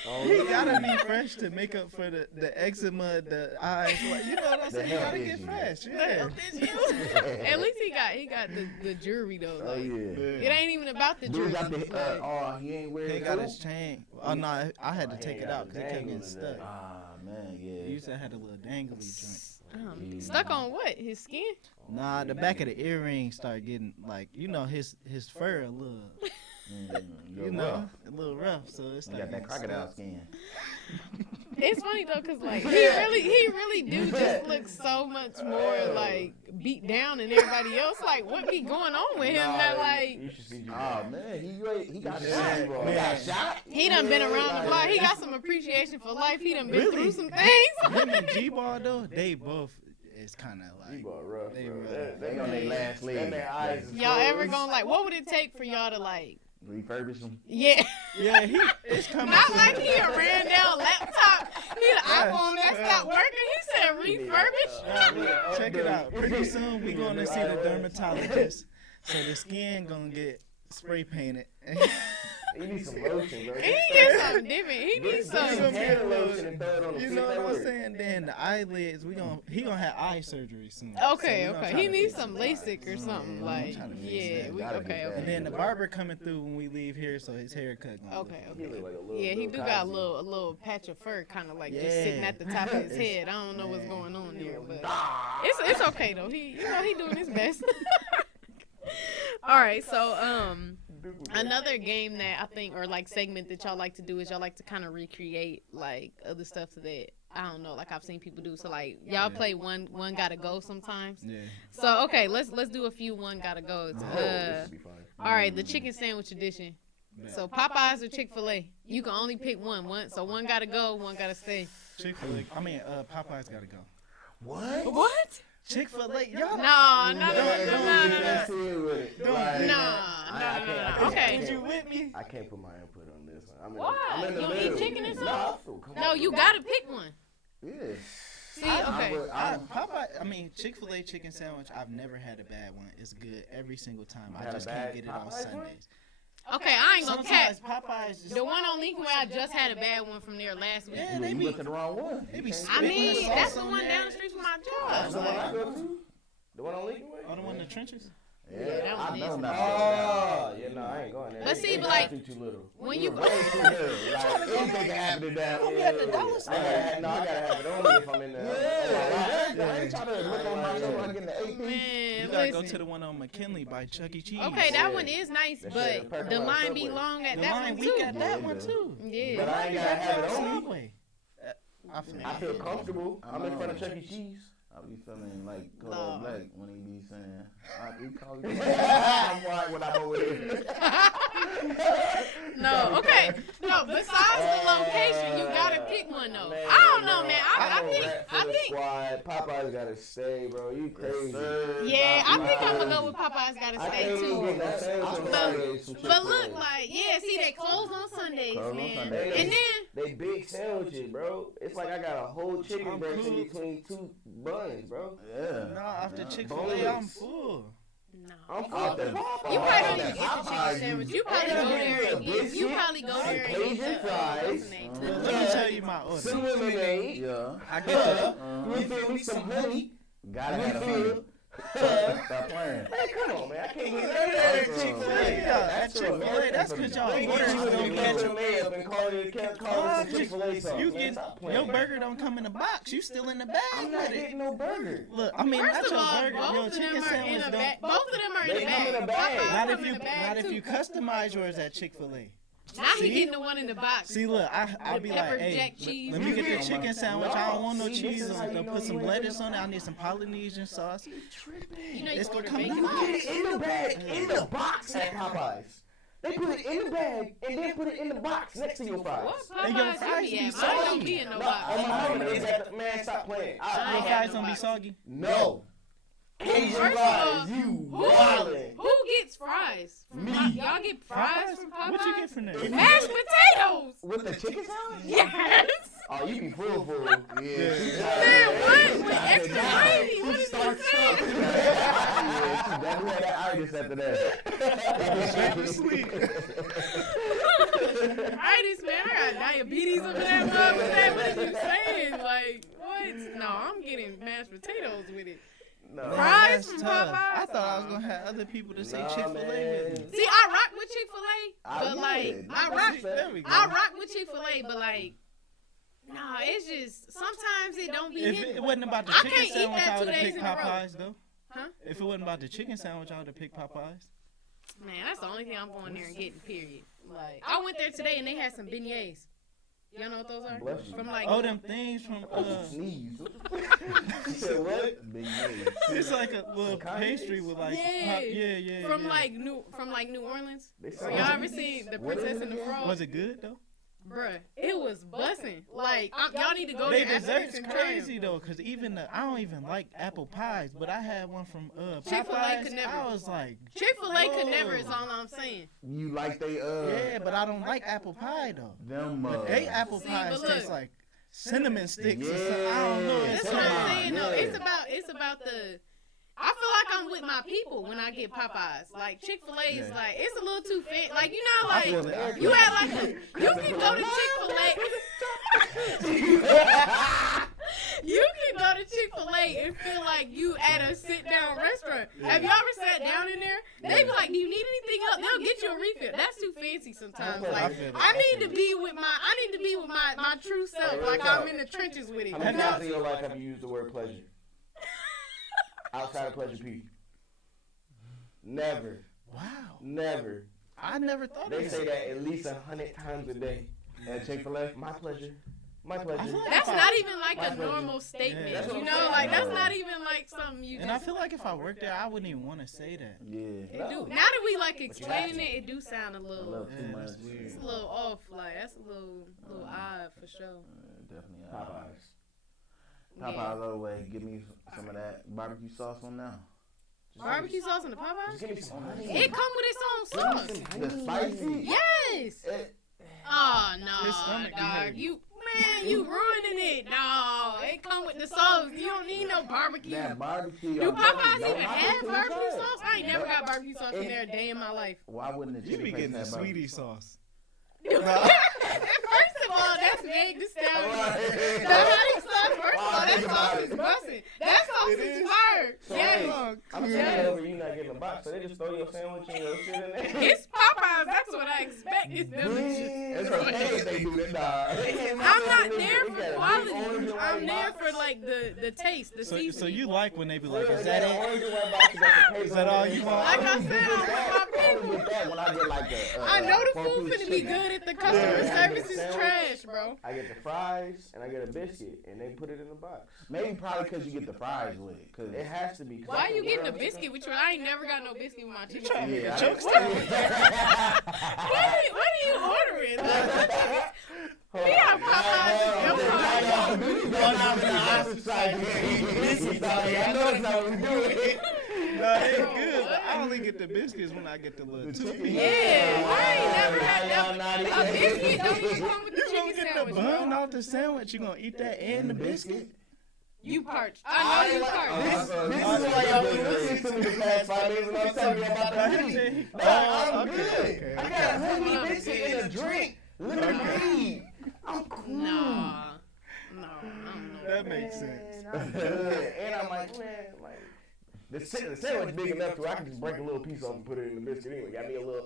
Like, He gotta be fresh to make up for the eczema, the eyes. Like, you know what I'm saying? You gotta get fresh. Yeah. at least he got the jewelry though. Oh Like, yeah. it ain't even about the Dude jewelry. got the Like, he ain't wearing He got his chain. Oh no, I had to He take ain't it got out because it kept the getting dangles stuck. in Ah man, yeah. He used to have a little dangly joint. stuck on what? His skin? Nah, the back of the earring started getting like, you know, his fur a little, you know, a little rough. So it's You like got that crocodile skin. It's funny though, cause like he really do just look so much more like beat down than everybody else. Like what be going on with him? That like, You should see you. Oh man, he got Yeah, shot, bro. man. He got shot. he done been around the block. He got some appreciation for life. He done been through some things. Him and G-Ball though, they both is kind of like. G-Ball rough, They bro. rough. They on their last leg. And their eyes is Y'all ever closed. gonna like? What would it take for y'all to like? Refurbish them. Yeah. Yeah, it's coming. Not to like he a ran down laptop. He the iPhone that stopped working. He said refurbish. Check it out. Pretty soon we gonna see the dermatologist. So the skin gonna get spray painted. He needs some lotion, bro. He needs something different. He needs Get some some. tan lotion and throw it on the You feet. know That what I'm work. saying? Then the eyelids, he gonna have eye surgery soon. Okay, So we gonna okay. try He to needs fix some it. LASIK or something. Like, trying to fix yeah. that. We Gotta okay, get that. okay. And then the barber coming through when we leave here, so his haircut gonna Okay, He okay. look like a little, Yeah, he little do got a Cosby. little patch of fur, kind of like just sitting Yeah. at the top of his head. I don't know what's going on there, but it's okay though. He doing his best. All right, so another game that I think, or like segment that y'all like to do is y'all like to kind of recreate like other stuff that I don't know, like I've seen people do. So like y'all play one gotta go sometimes. Yeah. So okay, let's do a few one gotta goes. This should be fine. All right, the chicken sandwich edition. So Popeyes or Chick-fil-A? You can only pick one. So one gotta go, one gotta stay. Chick-fil-A. Popeyes gotta go. What? What? Chick-fil-A, y'all. No. Okay. Did you with me? I can't put my input on this one. Why? I'm in the You don't middle. eat chicken or something? Nah, I feel comfortable. No, you gotta pick one. Yeah. See, okay. Chick-fil-A chicken sandwich, I've never had a bad one. It's good every single time. I Had a just can't bad get it on Popeyes one? Sundays. Okay, I ain't gonna cap. Sometimes Popeyes just... The one on Lincoln where I just had a bad one from there last week. Yeah, they You be... went to the wrong one. They be I spitting mean, the that's sauce the on one there. down the street from my That's job. the one I Like, go to. The one on Lincoln Way? Oh, the one in the trenches? Yeah, that one I know is. not. Oh, yeah, no, I ain't going there. But see, They but like, too little. when We you were way too little. Like, anything can happen to that. Oh, we at the dollar store. I gotta have it on me if I'm in there. Yeah, I ain't trying to look on my show like in the 18th. You man, gotta go listen. to the one on McKinley by Chuck E. Cheese. Okay, that one is nice, That but shit perfect the on line be Subway. long at The that line, one we too. got that one too. But Yeah. I ain't gotta have it on me. Subway. I feel comfortable. I'm in front of Chuck E. Cheese. I be feeling like No. Kodak Black when he be saying, he call you. I'm right when I'm over there. No, okay. No, besides the location, you gotta pick one though. I don't know, man. I think. Squad. Popeyes gotta stay, bro. You crazy. Yeah, I think I'm gonna go with Popeyes gotta I stay can't even too. get no sandwich on But- Sundays from But look, Chick-fil-A. like, yeah, see, they close on Sundays, Close on man. Sundays. And then, They big sandwiches, bro. It's like I got a whole chicken I'm breast in cool. between two buns, bro. Yeah. No, after Chick-fil-A, Boneless. I'm full. no. I'm full. Off the- You probably don't even get the chicken sandwich. You probably go there and get. You probably go there and get Cajun the fries. what's the name? Let me tell you my order. Some lemonade. Yeah. I get You feel me? Some honey. Gotta have Refill. fun. Stop playing. Man, come on, man. I can't get Hey, that. Chick-fil-A, at Chick-fil-A, that's because y'all They orders get you don't to catch ketchup up and call it some Chick-fil-A sauce. You Man, get stop playing. your burger don't come in the box. You still in the bag I'm not with it. getting no burger. Look, I mean, First not of your all, burger, your both of them chicken are in sandwich a don't. bag. Both of them are in They a come in bag. a bag. Popeyes Not come if in you, a bag, not if too. you customize yours at Chick-fil-A. Now he getting the one in the box. See, look, I'll be Pepper like, hey, jack cheese. let me get the chicken sandwich. I don't want no See, this cheese is how on it. you know Put some you ain't lettuce really on it. I need some Polynesian sauce. You know you It's gonna order come in bacon. the Put it in the bag, in the box at Popeyes. They put it in the bag and then put it in the box next to your fries. What And your Popeyes fries you be be at? Mine don't soggy. be in no No, box. on my mama is at the man. Stop playing. I Your ain't fries got don't no be box. soggy. No. Cajun First of all, fries, you Who, wildin'. who gets fries? From y'all get fries from Popeyes? What you get from there? Mashed potatoes. With the chicken sandwich? Yes. Oh, you be full. Yeah. Man, what? With extra gravy? What is this saying? Yeah, she definitely had that itis after that. Straight to sleep. Itis, man. I got diabetes up in that motherfucker. What are you saying? Like, what? No, I'm getting mashed potatoes with it. No. Fries That's from tough. Popeyes? I thought I was gonna have other people to say Nah, Chick-fil-A with me. man. See, I rock with Chick-fil-A, but yeah, like, There we go. I rock with Chick-fil-A, but like, nah, it's just sometimes it don't be If hitting. it wasn't about the I chicken can't eat sandwich, that I 2 would have days picked in a row. Popeyes though. Huh? If it wasn't about the chicken sandwich, I would have picked Popeyes. Man, that's the only thing I'm going there and getting. Period. Like, I went there today and they had some beignets. Y'all know what those are? Bless you. From like Oh, them things from Sneeze. You said what? Big Nate. it's like a little pastry with like Yeah. yeah. from like New Orleans. They Or sound- y'all ever seen The What is Princess it and the again? Frog? Was it good though? Bruh, it was bussin'. Like y'all need to go They there after desserts this and try 'em. crazy though, cause even I don't even like apple pies, but I had one from Chick-fil-A Popeyes. could never. I was like, Chick-fil-A could Whoa. never is all I'm saying. You like they yeah, but I don't like apple pie though. them But they apple See, pies but taste look. like cinnamon sticks or something. I don't know. That's It's what I'm Come saying on, though. yeah. It's about the. I feel like I'm with my people when I get Popeyes. Like Chick-fil-A is Yeah. like it's a little too fancy. Like you know, I feel like it. you have like you can go to Chick-fil-A. You can go to Chick-fil-A and feel like you at a sit-down restaurant. Have you ever sat down in there? They be like, "Do you need anything else?" They'll get you a refill. That's too fancy sometimes. I Like feel it. I need to be with my true self. Like I'm in the trenches with it. How You many know? times in your life have you used the word pleasure? Outside of Pleasure P. Never. Wow, Never. I never thought They of say it. that at least 100 times a day. at Chick-fil-A. My pleasure. My I pleasure. feel like That's if I- not even like My a pleasure. normal statement. Yeah, that's what You I'm know, saying. like that's No. not even like something you And I just. feel like if I worked there, I wouldn't even want to say that. Yeah. It do. No. Now that we like you have explaining to. it do sound a I little. love too Yeah, much. that's weird. It's a little off. Like that's a little odd for sure. Definitely. Popeyes. Popeyes Yeah. all the way. Give me some of that barbecue sauce on now. Barbecue sauce in the Just Popeyes? give me some honey. It come with its own sauce. The spicy. Yes. It, Oh His no, stomach be dog. hurting. You ruining it. No, it come with the sauce. You don't need no barbecue. that barbecue. Do I'm telling you, Popeyes don't even knock have it till you barbecue try it. sauce? I ain't never got barbecue sauce in there a day in my life. Why wouldn't the You chicken be place getting the have barbecue? sweetie sauce. First of all, that's vague to sound. The honey sauce, first of all, that sauce is busting. That sauce is fire. So, Yes. hey, I'm saying over you not getting a box, so they just throw your sandwich and your shit in there. It's Popeyes. That's what I expect. It's them. It's okay if they do that, dog. I'm not there for quality. I'm there for like the taste, the So seasoning. you like when they be like, is They that got it? orange and white boxes that's a paper Is that all in you the want? Like inside. I said, I'm with my people. With that, when I get like a, I know the four-piece food finna be chicken. good if the customer service is trash, bro. I get the fries and I get a biscuit and they put it in the box. Maybe probably because you get the fries with it. Cause It has to be. 'cause Why I you can getting wear a them. biscuit with you? I ain't never got no biscuit with my chicken. Trying to make Yeah, a I- joke style. What are you ordering? Like, we have Popeyes in your No, they good. But I only get the biscuits when I get the little two. Yeah, I ain't never had that. A biscuit don't even come with the You gonna chicken get the sandwich, bun bro. off the sandwich? You gonna eat that and the biscuit? You parched. I know you parched. This is why y'all been listening to me the past 5 minutes and I'm telling you about the honey. I'm good. I got a honey biscuit and a drink. Lemonade. I'm cool. Nah. No, I don't know. That makes sense. I'm good. And I'm like, man, like, the sandwich big enough to where I can just break a little piece off and put it in the biscuit anyway. Got me a little,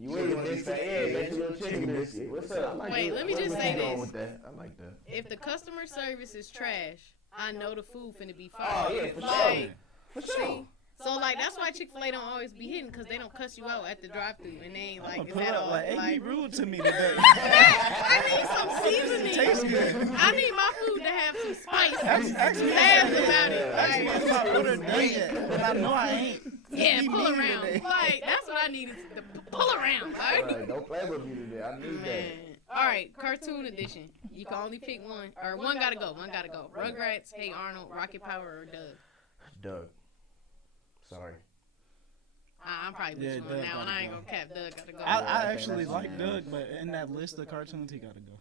you ain't gonna say, yeah, got your little chicken biscuit. What's up? Wait, let me just say this. With that. I like that. If the customer service is trash, I know the food finna be Oh, fire. yeah, for sure. Like, For sure. see? So like that's why Chick-fil-A don't always be hitting because they don't cuss you out at the drive-thru and they ain't I'm like, gonna is pull that up all? like, hey, Like, be rude to me today. I need some seasoning. Tastes good. I need my food to have some spice. Ask me Laugh about it. Ask me Like, if I ordered done yet, but I know I ain't. yeah, Be pull mean around. today. Like that's what I need is to pull around. All Right? right, don't play with me today. I need Man. that. All right, cartoon edition. You can only pick one, or one gotta go. One gotta go. Rugrats, Hey Arnold, Rocket Power, or Doug. Doug. Sorry. I'm probably with Yeah, you on Doug that one. gotta I ain't go. gonna cap Doug. Gotta go. I actually like Doug, but in that list of cartoons, he gotta go.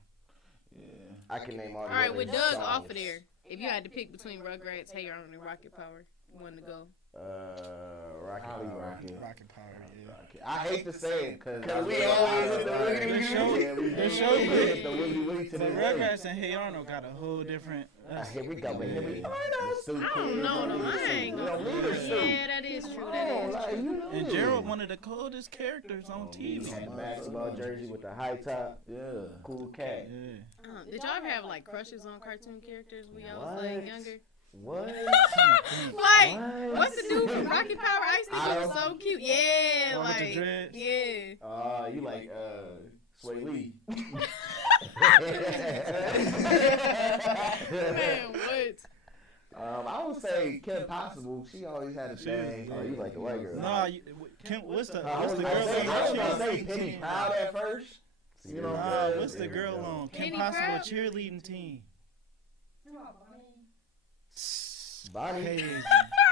Yeah. I can name all the All right, other with Doug songs. off of there, if you had to pick between Rugrats, Hey Arnold, and Rocket Power, one to go. Rocket Probably Power. Rocket. Rocket Power, yeah. I hate to say it because we always hit the wiggity wiggity. The show we good. hit the wiggity wiggity to The the Rugrats and Hey Arnold got a whole different. Here we go, Yeah. baby. I don't know though. I ain't You don't need gonna. a suit. Yeah, that is true. That is true. And Gerald, one of the coldest characters on TV. Had basketball jersey with the high top. Yeah. Cool cat. Yeah. Did y'all ever have like crushes on cartoon characters when y'all was What? like younger? What? Like, what's the dude from Rocket Power? I used to think he was so cute. Yeah, One with the like, dreads? yeah. You like Sway Lee. Man, what? I would say Kim Possible. She always had a thing. Oh, you like the white girl? Nah, what's the I was girl gonna say on Penny Proud at first. You know what I'm saying? what's the girl on Kim Penny Possible Proud? cheerleading team? Bonnie. Crazy.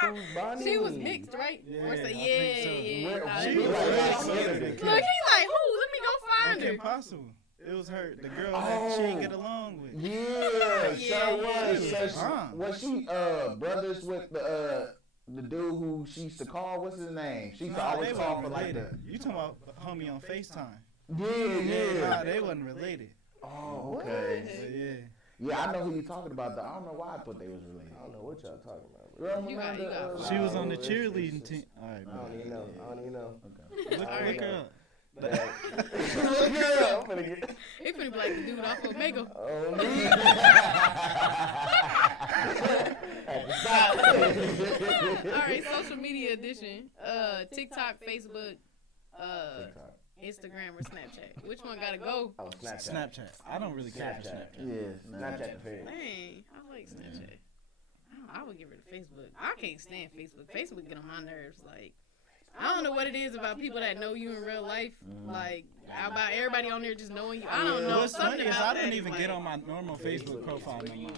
Who's Bonnie? She was mixed, right? Yeah, Or say, I yeah, think so. yeah. Where- Nah, She she was was like mixed. skinnier than Look, he Kim. like, who? Let me go On find Kim her. Possible. It was her, the girl that she didn't get along with. Yeah, Yeah, was. yeah. So was she brothers with the dude who she used to call? What's his name? She used to Nah, always they call wasn't for like related. the. You talking about homie on FaceTime? Yeah. Nah, they wasn't related. Oh, okay. But yeah. Yeah, I know who you're talking about. Though I don't know why I thought they was related. I don't know what y'all talking about. Bro. Girl, You got- you got- She was on the it's- cheerleading team. All right, I don't even know. I don't even know. Okay. look her up. Look girl, I'm finna get. He finna be like the dude off of Omega. Oh me. All right, social media edition. TikTok, Facebook, Instagram, or Snapchat. Which one gotta go? Oh, Snapchat. Snapchat. I don't really care for Snapchat. Snapchat. Yeah, Snapchat affair. Dang, I like Snapchat. I would get rid of Facebook. I can't stand Facebook. Facebook get on my nerves. Like, I don't know what it is about people that know you in real life. Like, about everybody on there just knowing you. I don't know. What's Something funny is about I don't that even is get like- on my normal Facebook profile no more.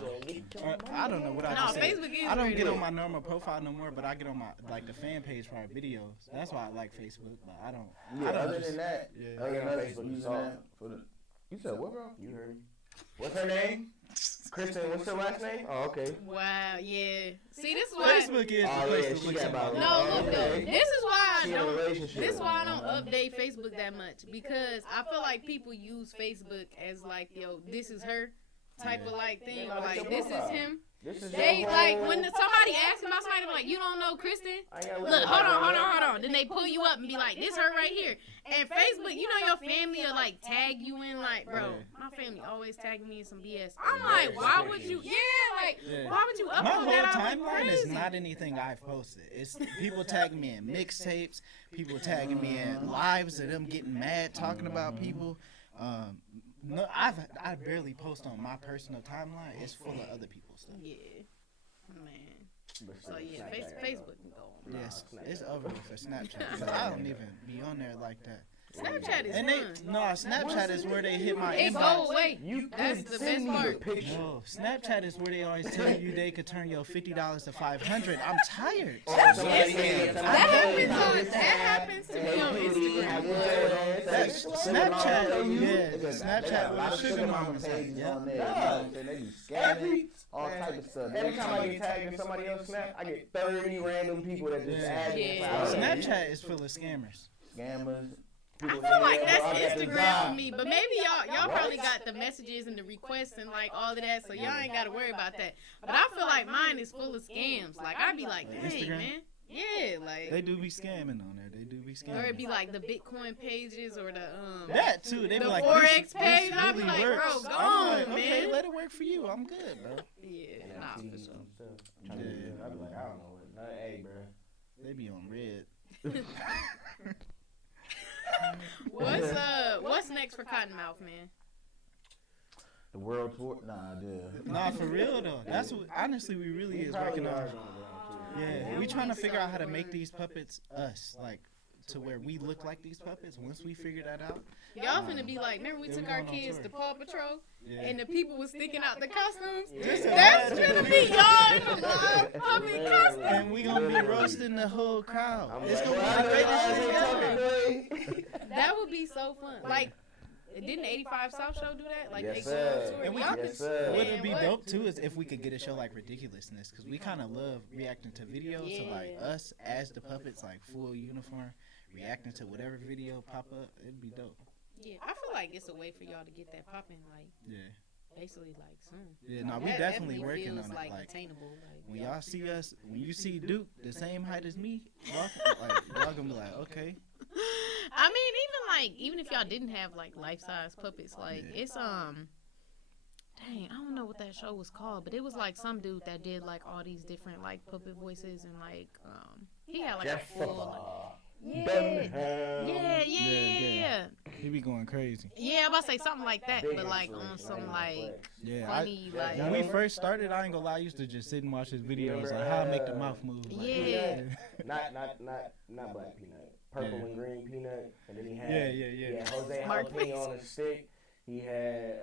I don't know what I No, just said. Facebook is I don't weird. get on my normal profile no more, but I get on my like the fan page for our videos. That's why I like Facebook, but I don't. Yeah, I don't other just- than that, Yeah. other than on us Facebook, using saw that for the. You said what, bro? You heard me. What's her name? Kristin. What's her last name? Oh, okay. Wow, yeah. See, this is why. Facebook is Oh, the place yeah, to she look got somebody. about- No, look though. Okay. This is why I She in a don't. relationship. This is why I don't update Facebook that much because I feel like people use Facebook as like, yo, this is her type of like thing, or like this is him. This is They your like whole- when somebody asks about somebody, they're like, you don't know Kristin? I ain't gotta Look, at hold on. Then they pull you up and be like, this her right here. And Facebook, you know your family will like tag you in, like, bro, my family always tag me in some BS. I'm like, why would you? Yeah, like, Yeah. why would you upload My whole that? I look timeline is crazy. not anything I've posted. It's people tagging me in mixtapes, people tagging me in lives of them getting mad talking about people. No, I barely post on my personal timeline. It's full of other people's stuff. Yeah, man. So yeah, Facebook can go on. Yes, it's over with for Snapchat. 'Cause I don't even be on there like that. Snapchat is And fun. Snapchat is where they hit my It go inbox. away. You That's can the send best me part. the picture. No, Snapchat is where they always tell you they could turn your $50 to $500. I'm tired. That happens to me on Instagram. That's Snapchat, yeah, Snapchat A with lot a of sugar sugar mama mama pages yeah. on there. You know what I'm saying? They be scamming all type of stuff. Every time I get tagged in somebody else's snap, I get 30 random people that just Yeah. add me. Yeah. It's like, Snapchat is full of scammers. Scammers. I feel like that's Instagram for me, but maybe y'all probably got the messages and the requests and like all of that, so y'all ain't gotta worry about that. But I feel like mine is full of scams. Like I'd be like, dang Instagram? man, yeah, like They do be scamming on there. They do be or it'd be scamming. like the Bitcoin pages or the That too. They be the like, Forex this page. I'd be really like, works. bro, go I'm on, like, okay, man. let it work for you. I'm good, bro. Yeah, nah, for sure. I be like, I don't know what. Hey, bro. They be on red. What's next for Cotton Mouf, man? The world tour? Nah, dude. Nah, for real though. That's what honestly we really is working on. Yeah, we trying to figure out how to make these puppets us, like to where we look like these puppets. Once we figure that out, Y'all finna be like, remember we Yeah, took we our going on kids tour. to Paw Patrol yeah. and the people was sticking out the costumes? Just That's imagine. gonna be y'all in the live public costume. And we gonna be roasting the whole crowd. I'm It's like, gonna well, be the greatest shit I ever. That would be so fun. Like, didn't the 85 South Show do that? Like, Yes, they sir. go on tour. And we- Y'all Yes, can- sir. What Man, would be what? dope too is if we could get a show like Ridiculousness, because we kind of love reacting to videos. So like Yeah. us as the puppets, like full uniform, reacting to whatever video pop up, it'd be dope. Yeah, I feel like it's a way for y'all to get that popping, like, Yeah, basically, like, soon. yeah. No, we That definitely working feels on it. like Like attainable. Like, when y'all see us, when you see Duke the same height as me, walking, like y'all gonna be like, okay. I mean, even if y'all didn't have like life-size puppets, like Yeah. it's dang, I don't know what that show was called, but it was like some dude that did like all these different like puppet voices and like he had like Jeff a full. Benham. Yeah. Yeah. He be going crazy. Yeah, I'm about to say something like that, Big but like influence, on some big like influence. Yeah, funny like. when we first started, I ain't gonna lie, I used to just sit and watch his videos like how I make the mouth move. Like, Yeah. Not black peanut. Purple Yeah. and green peanut, and then he had Yeah. Jose Smart Jalapeno on a stick. He had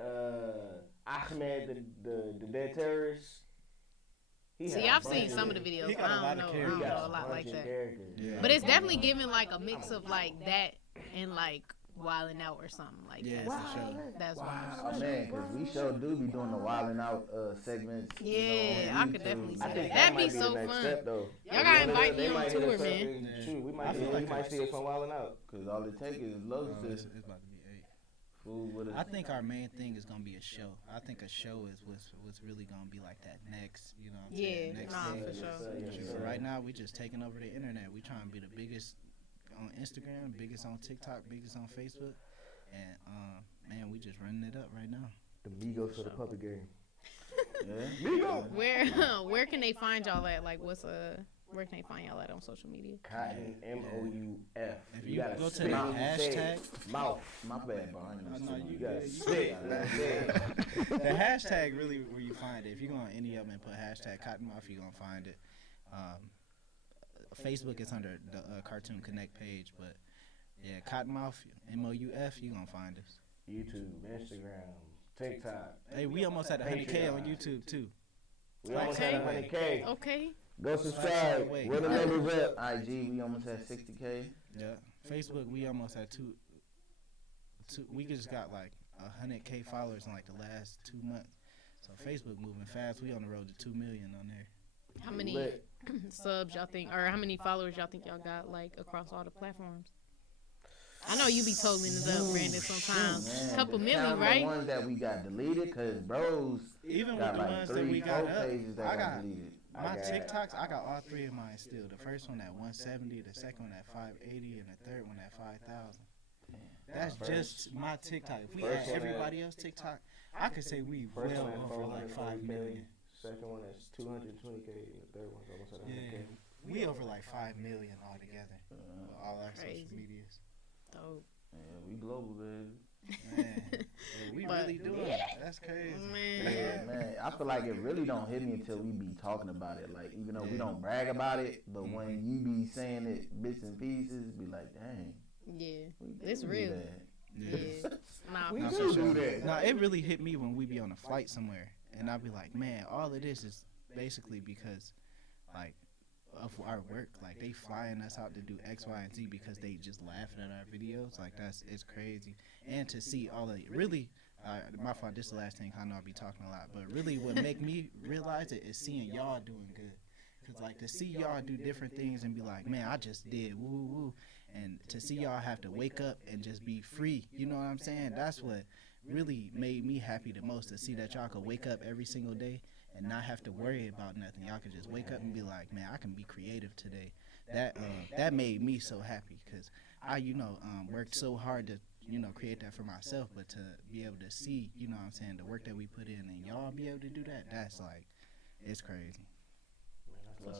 Ahmed the dead terrorist. He See, had I've a seen bunch some of the videos. He got a I lot don't of know. I He don't characters. got know a lot like bunch of that. characters. Yeah. But it's definitely giving like a mix of like that and like Wildin' Out or something like Yeah, that. for sure. That's Oh man, cause we sure do be doing the wilding out segments. Yeah, you know, I on could YouTube. definitely see I think that. that That'd be might so the next fun. step, though. Y'all gotta invite They me on might hit tour, us up man. and shoot, we I might feel you like might see us on Wildin' Out. Cause all it takes is low It's to about to be 8. food with I it. think our main thing is gonna be a show. I think a show is what's really gonna be like that next, you know what I'm saying? Yeah, Next nah, thing. for sure. So right now we just taking over the internet. We trying to be the biggest on Instagram, biggest on TikTok, biggest on Facebook, and man, we just running it up right now. The Migos for the puppet game. Yeah. Where can they find y'all at? Like where can they find y'all at on social media? Cotton MOUF. If you gotta go to spit the when you say it. hashtag, Mouth. My bad, bro. I ain't Oh, even no, see you You my- gotta good. spit. That's it. the hashtag really where you find it. If you go on any of them and put hashtag Cotton Mouf, you gonna find it. Facebook is under the CartoonConnect page, but yeah, Cotton Mouf, MOUF, you gonna find us. YouTube, Instagram, TikTok. Hey, we almost had 100K on YouTube too. We almost had 100K. Okay. Go subscribe. Wait. Where the numbers up? IG, we almost had 60K. Yeah, Facebook, we almost had two. We just got like 100K followers in like the last 2 months. So Facebook moving fast. We on the road to 2 million on there. How many Lit. subs y'all think, or how many followers y'all think y'all got like across all the platforms? I know you be totaling it up, Brandon, sometimes. Man, Couple the million, count right? The ones that we got deleted, cause bros Even with got the like ones that we 3-4 got up, pages that I got got deleted. my TikToks. I got all 3 of mine still. The first one at 170, the second one at 580, and the third one at 5,000. That's just my TikTok. If we First had one everybody else TikTok, I could say we First well one at over like 5 million. Second one is 220K. And the third one's almost at 100K. Yeah, we over like 5 million altogether. All our Crazy. social medias. Dope. Yeah, we global, baby. Man, yeah, we But- really doing it. That's crazy. Man. Yeah, man. I feel like it really don't hit me until we be talking about it. Like, even though we don't brag about it, but when you be saying it bits and pieces, be like, dang. Yeah. we It's do real. that. Yeah. Nah, We for Nah, sure. for sure. do that. Nah, it really hit me when we be on a flight somewhere, and I be like, man, all of this is basically because, like, of our work. Like, they flying us out to do X, Y, and Z because they just laughing at our videos. Like, it's crazy. And to see all of it, really, my fault, this is the last thing, I know I'll be talking a lot, but really what make me realize it is seeing y'all doing good. Because, like, to see y'all do different things and be like, man, I just did, woo, woo. And to see y'all have to wake up and just be free, you know what I'm saying? That's what really made me happy the most, to see that y'all could wake up every single day and not have to worry about nothing. Y'all could just wake up and be like, man, I can be creative today. That made me so happy, because I, worked so hard to, create that for myself, but to be able to see, you know what I'm saying, the work that we put in, and y'all be able to do that, that's like, it's crazy. Man.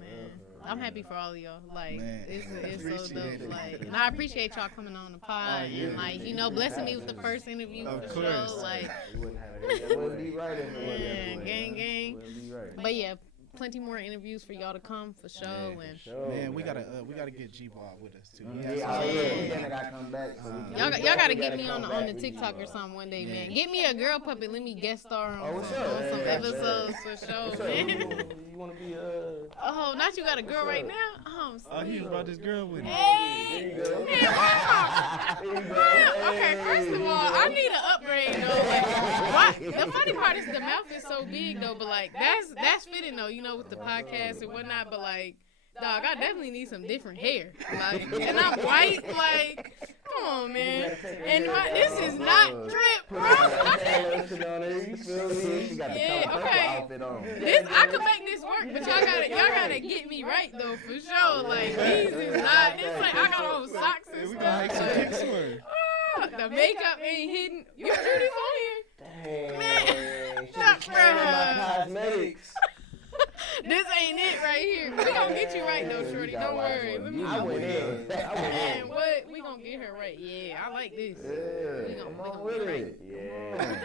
Man, I'm happy for all of y'all. Like, Man. it's so Appreciate dope. it. Like, and I appreciate y'all coming on the pod and like, blessing me with the first interview Of for course. sure. Like, We wouldn't have it. It wouldn't be right if it wasn't man, that way. gang. We'll be right. But yeah, plenty more interviews for y'all to come for sure. And Sure. Man, we gotta get G-Ball with us too. He Yeah, has yeah, some- I gotta come back. So we y'all can- gotta get me on the TikTok or something one day, man. Get me a girl puppet. Let me guest star on, what's some, up? on some Yeah, episodes for sure, What's up? man. You want to be Oh, not you got a girl right now? Oh, Oh, he was about this girl with me. hey, There you go. man, okay, first of all, I need an upgrade though. Like, the funny part is the mouth is so big though, but like that's fitting though, with the podcast and whatnot. But like, dog, I definitely need some different hair. Like, and I'm white. Like, come on, man. And this is not drip, bro. Lotion on her, you feel me? She got the Yeah, color okay. purple outfit on. I could make this work, but y'all gotta get me right though for sure. Like, these is not. This like I got on socks and We gonna make some stuff. kicks for her. Like, the makeup ain't hidden. You drew this on here. Dang. Stop, She's spraying my bruh. cosmetics. This ain't it right here. We gonna get you right though, shorty. Don't worry. Let me. I went in. Man, what? We gonna get her right. Yeah, I like this. Yeah, We come on gonna with get right. it. Yeah.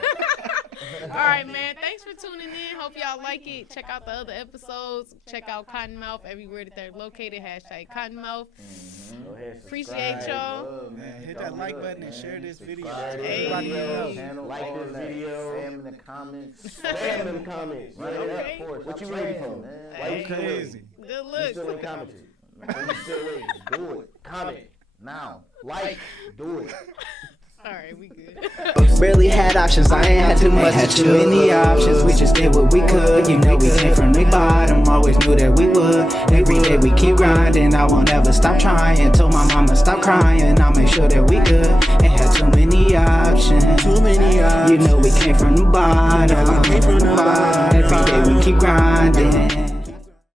All right, man. Thanks for tuning in. Hope y'all like it. Check out the other episodes. Check out Cotton Mouf everywhere that they're located. #Cotton Mouf. Go ahead, Appreciate subscribe. y'all. Man, hit that like button and share this video. Subscribe to the Hey. video, channel, Like all this that. video. Spam in the comments. Spam in the comments. Right Okay. up for it. What Stop you waiting playing, for? man. Why you still waiting? Crazy. Good You looks. still ain't commented. You still waiting. Do it. Comment. Now. Like. Do it. All right, we good. Barely had options, I ain't had too much to too many options. We just did what we could. You know we came from the bottom, always knew that we would. Every day we keep grinding, I won't ever stop trying. Told my mama stop crying, I'll make sure that we good. Ain't had too many options. You know we came from the bottom. Every day we keep grinding.